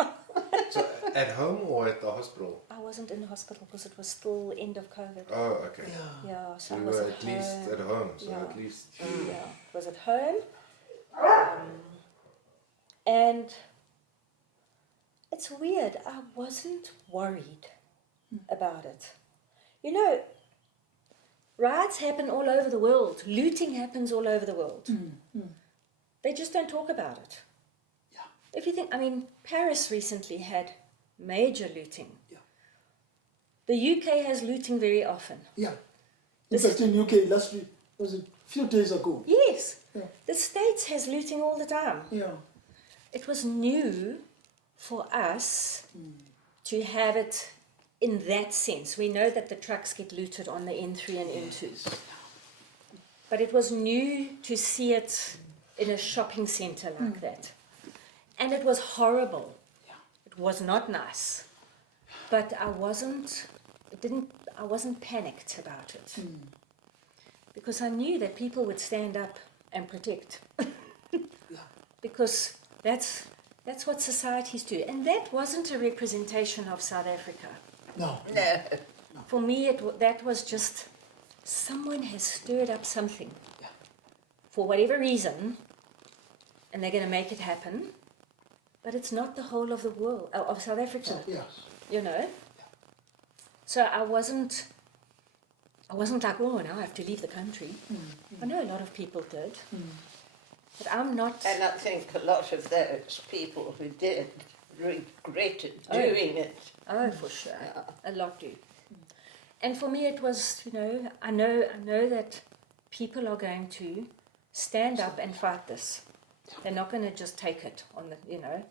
So at home or at the hospital? I wasn't in the hospital because it was still end of COVID. Oh, okay. Yeah, so So I you was were at at least home. at home, so Yeah. at least Yeah, it was at home. And it's weird, I wasn't worried about it. You know, riots happen all over the world. Looting happens all over the world. They just don't talk about it. Yeah. If you think, I mean, Paris recently had major looting. Yeah. The UK has looting very often. Yeah. In fact, in UK last week, was it a few days ago? Yes. Yeah. The States has looting all the time. Yeah. It was new for us to have it in that sense. We know that the trucks get looted on the N3 and N2. But it was new to see it in a shopping centre like that. And it was horrible. Yeah. It was not nice. But I wasn't panicked about it. Because I knew that people would stand up and protect. Because that's what societies do. And that wasn't a representation of South Africa. No. No. For me, that was just someone has stirred up something Yeah. for whatever reason, and they're going to make it happen. But it's not the whole of the world, of South Africa, Yes. you know. So I wasn't like, oh, now I have to leave the country. I know a lot of people did, but I'm not. And I think a lot of those people who did regretted Oh. doing it. Oh, for sure. Yeah. A lot do. And for me, it was, you know, I know that people are going to stand up and fight this. They're not going to just take it on the, you know,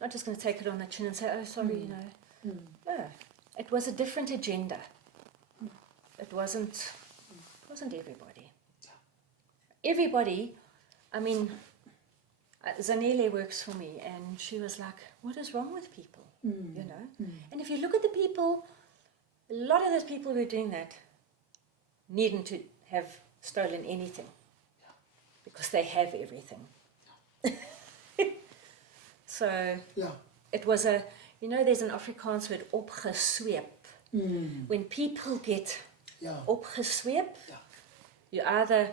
not just going to take it on the chin and say, oh, sorry, you know. No, it was a different agenda. It wasn't everybody. Everybody, I mean, Zanele works for me, and she was like, what is wrong with people? You know? And if you look at the people, a lot of those people who are doing that needn't to have stolen anything because they have everything. So Yeah. it was you know, there's an Afrikaans word, opgesweep. When people get Yeah. opgesweep, Yeah. you either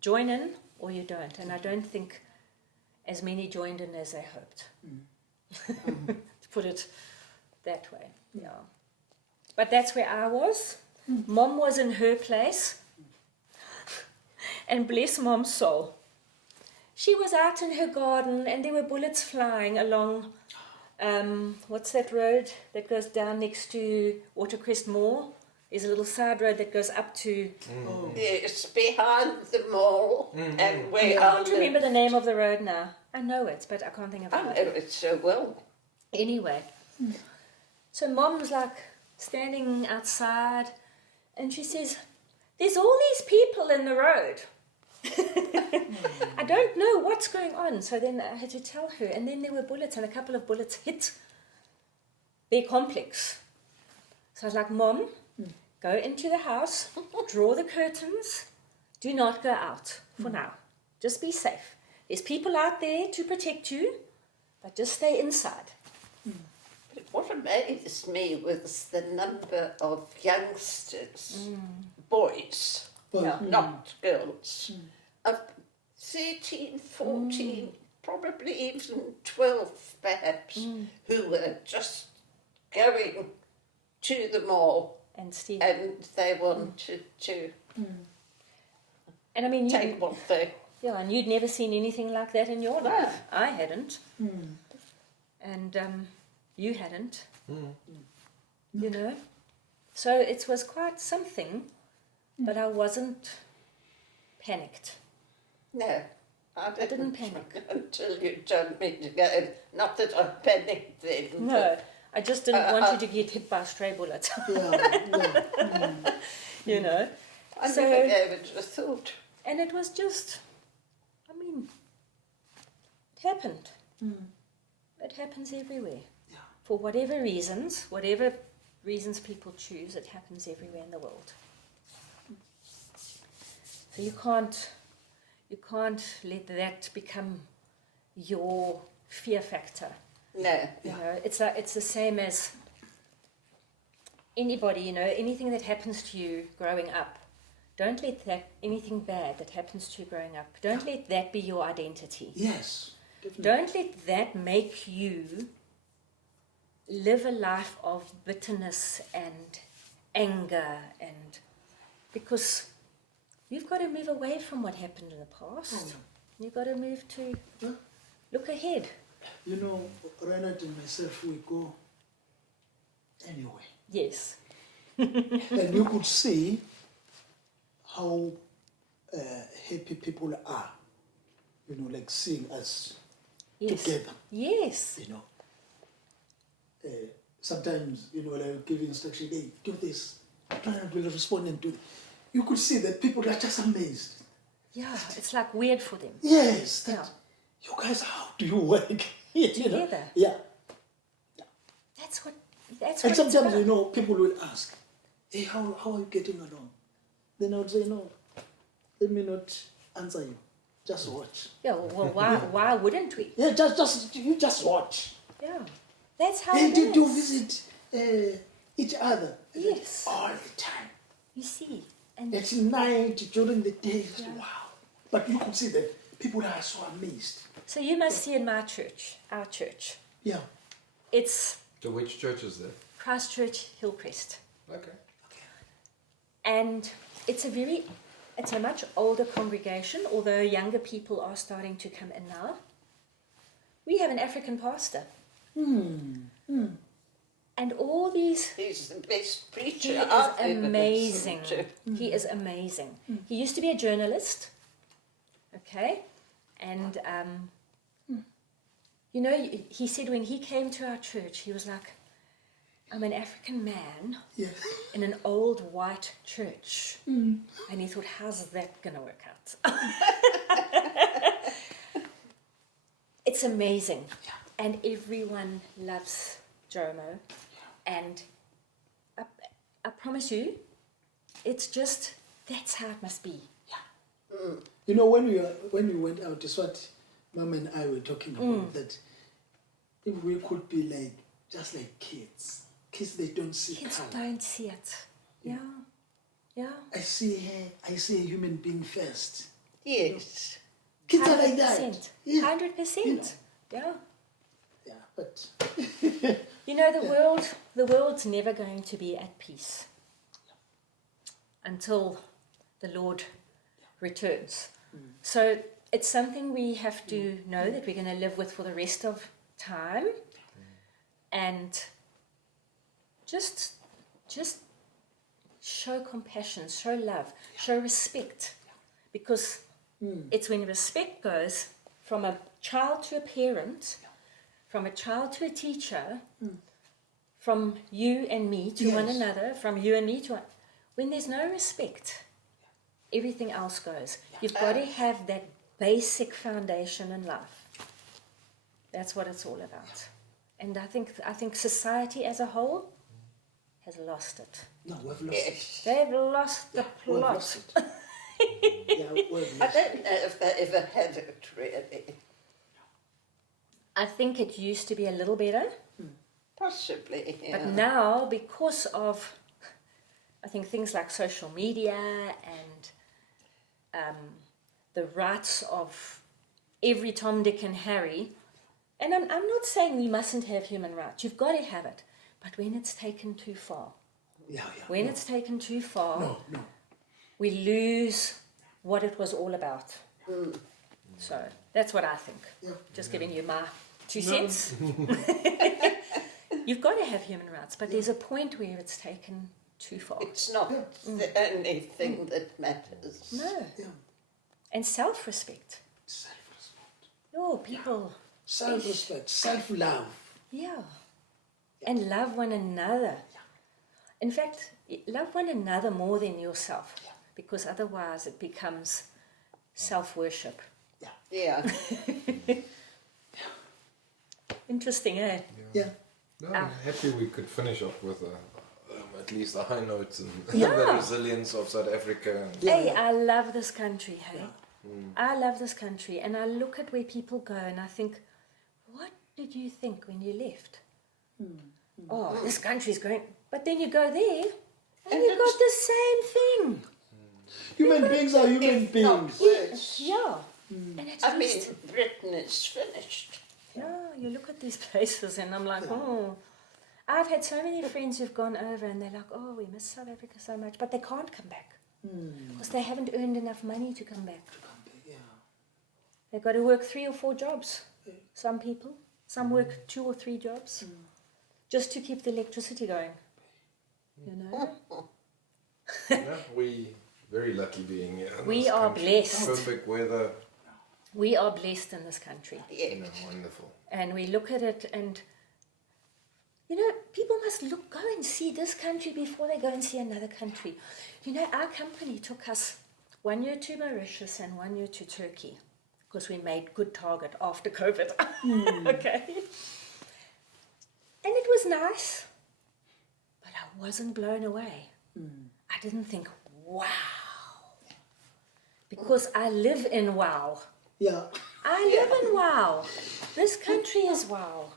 join in or you don't. And I don't think as many joined in as they hoped. To put it that way. Yeah. But that's where I was. Mom was in her place. And bless Mom's soul. she was out in her garden and there were bullets flying along, what's that road that goes down next to Watercrest Mall? There's a little side road that goes up to... Yes, behind the mall and where I I can't remember the name of the road now. I know it, but I can't think of I it. know it so well. Anyway, so Mom's like standing outside and she says, there's all these people in the road. I don't know what's going on. So then I had to tell her, and then there were bullets, and a couple of bullets hit their complex. So I was like, Mom, go into the house, draw the curtains, do not go out for now. Just be safe. There's people out there to protect you, but just stay inside. But what amazed me was the number of youngsters, boys, Well, not girls, of 13, 14, probably even 12 perhaps, who were just going to the mall And Steve. and they wanted to And I mean, take what they... yeah, and you'd never seen anything like that in your No. life. I hadn't. And you hadn't. You know? So it was quite something, but I wasn't panicked. No, I didn't panic. until you told me to go. Not that I panicked then. No, I just didn't want you to get hit by a stray bullet. You know? I So- never gave it a thought. And it was just, I mean, it happened. It happens everywhere. For whatever reasons people choose, it happens everywhere in the world. So you can't let that become your fear factor. No. You know, it's the same as anybody, you know, anything that happens to you growing up. Don't let anything bad that happens to you growing up, don't let that be your identity. yes, definitely. Don't let that make you live a life of bitterness and anger, and because you've got to move away from what happened in the past. You've got to move to look ahead. You know, Reinhard and myself, we go anywhere. Yes. And you could see how happy people are, you know, like seeing us Yes. together, Yes. you know. Sometimes, you know, like give instruction, hey, do this. Reinhard will respond and do it. You could see that people are just amazed. Yeah, it's like weird for them. Yes, that Yeah. you guys, how do you work? You know? Together. Yeah. That's what And it's sometimes, about. you know, people will ask, hey, how are you getting along? Then I would say, no, let me not answer you. Just watch. Yeah, well, why wouldn't we? Yeah, you just watch. Yeah, that's how Hey, it did you is. visit each other? Yes. All the time. You see, and At night, during the day, wow. But you could see that people are so amazed. so you must see in my church, our church. Yeah. It's So which church is that? Christchurch Hillcrest, Okay. and it's a much older congregation. Although younger people are starting to come in now. We have an African pastor, and all these. He's the best He preacher is I've ever amazing. listened to. He is amazing. He used to be a journalist, okay? And, you know, he said when he came to our church, he was like, I'm an African man Yeah. in an old white church. And he thought, how's that going to work out? It's amazing. And everyone loves Jomo. And I promise you, it's just, that's how it must be. You know, when we went out, it's what Mom and I were talking about, that if we could be like, just like kids. Kids, they don't see Kids color. don't see it. Yeah. Yeah. I see a human being first. Yes. Kids are like that. 100%. Yeah. 100%. Yeah. Yeah, but You know, the world's never going to be at peace until the Lord returns. So it's something we have to know that we're going to live with for the rest of time, and just show compassion, show love, show respect, because it's when respect goes from a child to a parent, from a child to a teacher, from you and me to one another, from you and me to one. When there's no respect, everything else goes. You've got to have that basic foundation in life. That's what it's all about. And I think society as a whole has lost it. No, we've lost it. They've lost the We've plot. lost it. Yeah, we've I lost don't know if they ever had it really. I think it used to be a little better, Possibly, yeah. but now, because of, I think, things like social media and the rights of every Tom, Dick and Harry, and I'm not saying we mustn't have human rights. You've got to have it. But when it's taken too far, when it's taken too far, we lose what it was all about. So that's what I think. Just giving you my 2 cents. You've got to have human rights, but there's a point where it's taken too far. It's not the only thing that matters. No. And self-respect. Self-respect. Oh, people. Self-respect, self-love. Yeah. And love one another. In fact, love one another more than yourself, because otherwise it becomes self-worship. Yeah. Interesting, eh? Yeah. No, I'm happy we could finish off with at least the high notes and Yeah. the resilience of South Africa. Hey, I love this country, hey? I love this country, and I look at where people go and I think, what did you think when you left? Oh, this country's great. But then you go there and you've got the same thing. Human beings are human If beings. not worse. Yeah. And at I least, mean, Britain is finished. yeah, you look at these places and I'm like, oh. I've had so many friends who've gone over and they're like, oh, we miss South Africa so much. But they can't come back because they haven't earned enough money to come back. They've got to work 3 or 4 jobs. Some people. Some work 2 or 3 jobs just to keep the electricity going. You know? Yeah, we very lucky being here. in We this are country. blessed. Perfect weather. We are blessed in this country. Yeah. You know, wonderful. And we look at it and, you know, people must go and see this country before they go and see another country. You know, our company took us 1 year to Mauritius and 1 year to Turkey because we made good target after COVID. Okay. And it was nice, but I wasn't blown away. I didn't think, wow. Because I live in wow. Yeah. I live in wow. This country is wow.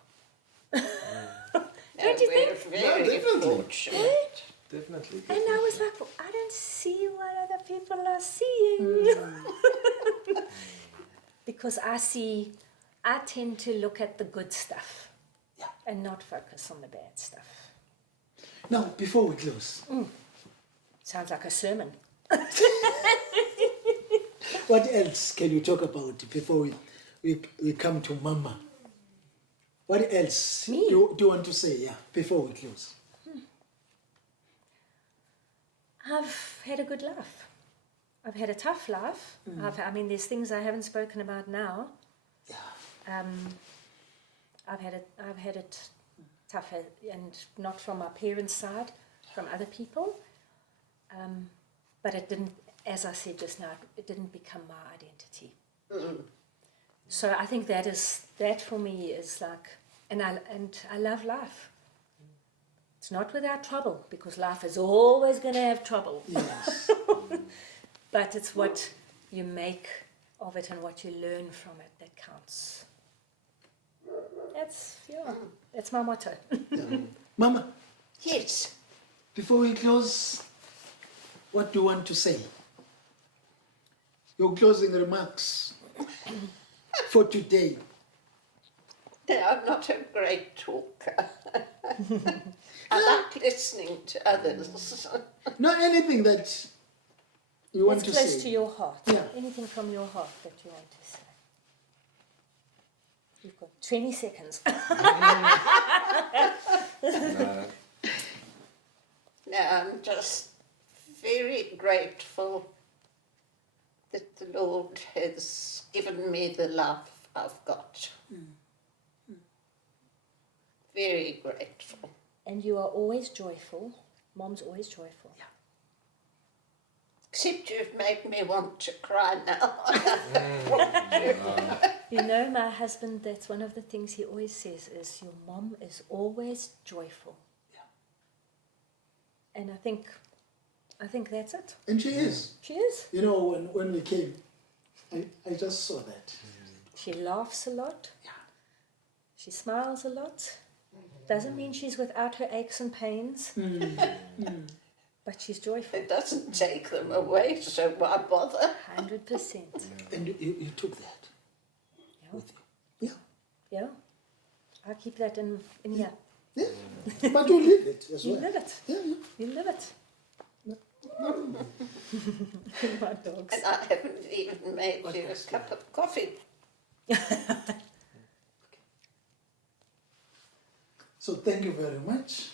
Don't you think? We're very definitely. fortunate. Definitely. And I was like, well, I don't see what other people are seeing. Because I tend to look at the good stuff and not focus on the bad stuff. Now, before we close, Sounds like a sermon. what else can you talk about before we come to Mama? What else Me? do you want to say, before we close? I've had a good life. I've had a tough life. I mean, there's things I haven't spoken about now. Yeah. I've had it tough, and not from my parents' side, from other people. But it didn't, as I said just now, it didn't become my identity. So I think that for me is like, and I love life. It's not without trouble, because life is always going to have trouble. Yes. But it's what you make of it and what you learn from it that counts. That's my motto. Mama, Yes. before we close, what do you want to say? Your closing remarks for today. No, I'm not a great talker. I like listening to others. Not anything that You want What's to close say? to your heart? Yeah. Anything from your heart that you want to say? You've got 20 seconds. No, I'm just very grateful that the Lord has given me the life I've got. Very grateful. And you are always joyful. Mom's always joyful. Yeah. Except you've made me want to cry now. You know, my husband, that's one of the things he always says is your mom is always joyful. Yeah. And I think that's it. And she is. She is. You know, when we came, I just saw that. She laughs a lot. Yeah. She smiles a lot. Doesn't mean she's without her aches and pains. But she's joyful. It doesn't take them away, so why bother? 100%. And you took that Yeah. with you. Yeah. Yeah. I keep that in here. Yeah. But you live it as You well. live it. Yeah, yeah. You live it. My dogs. And I haven't even made you a cup of coffee. So thank you very much.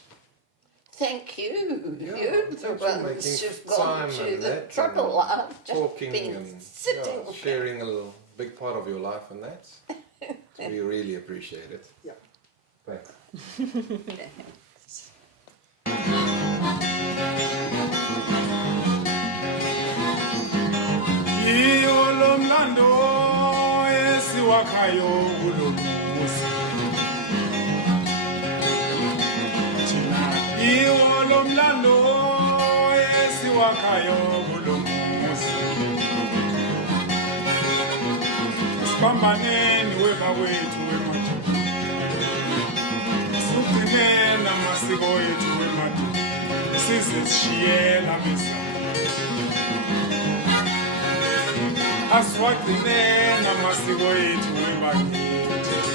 Thank you. Yeah, You're the thanks for ones making who've gone time to and the that trouble. and I've just talking been and sitting there. sharing a little big part of your life and that. So we really appreciate it. Yeah. Thanks. Yolomlando esiwakhayo kulomuzi thina yolomlando esiwakhayo kulomuzi sibambaneni webawethu wemajuda sugcineni amasiko ethu wemajuda size sishiyela misa asiwagcineni amasiko ethu webakithi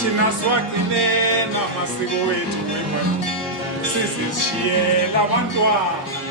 thina siwagcineni amasiko ethu webakithi sizishiyela abantwana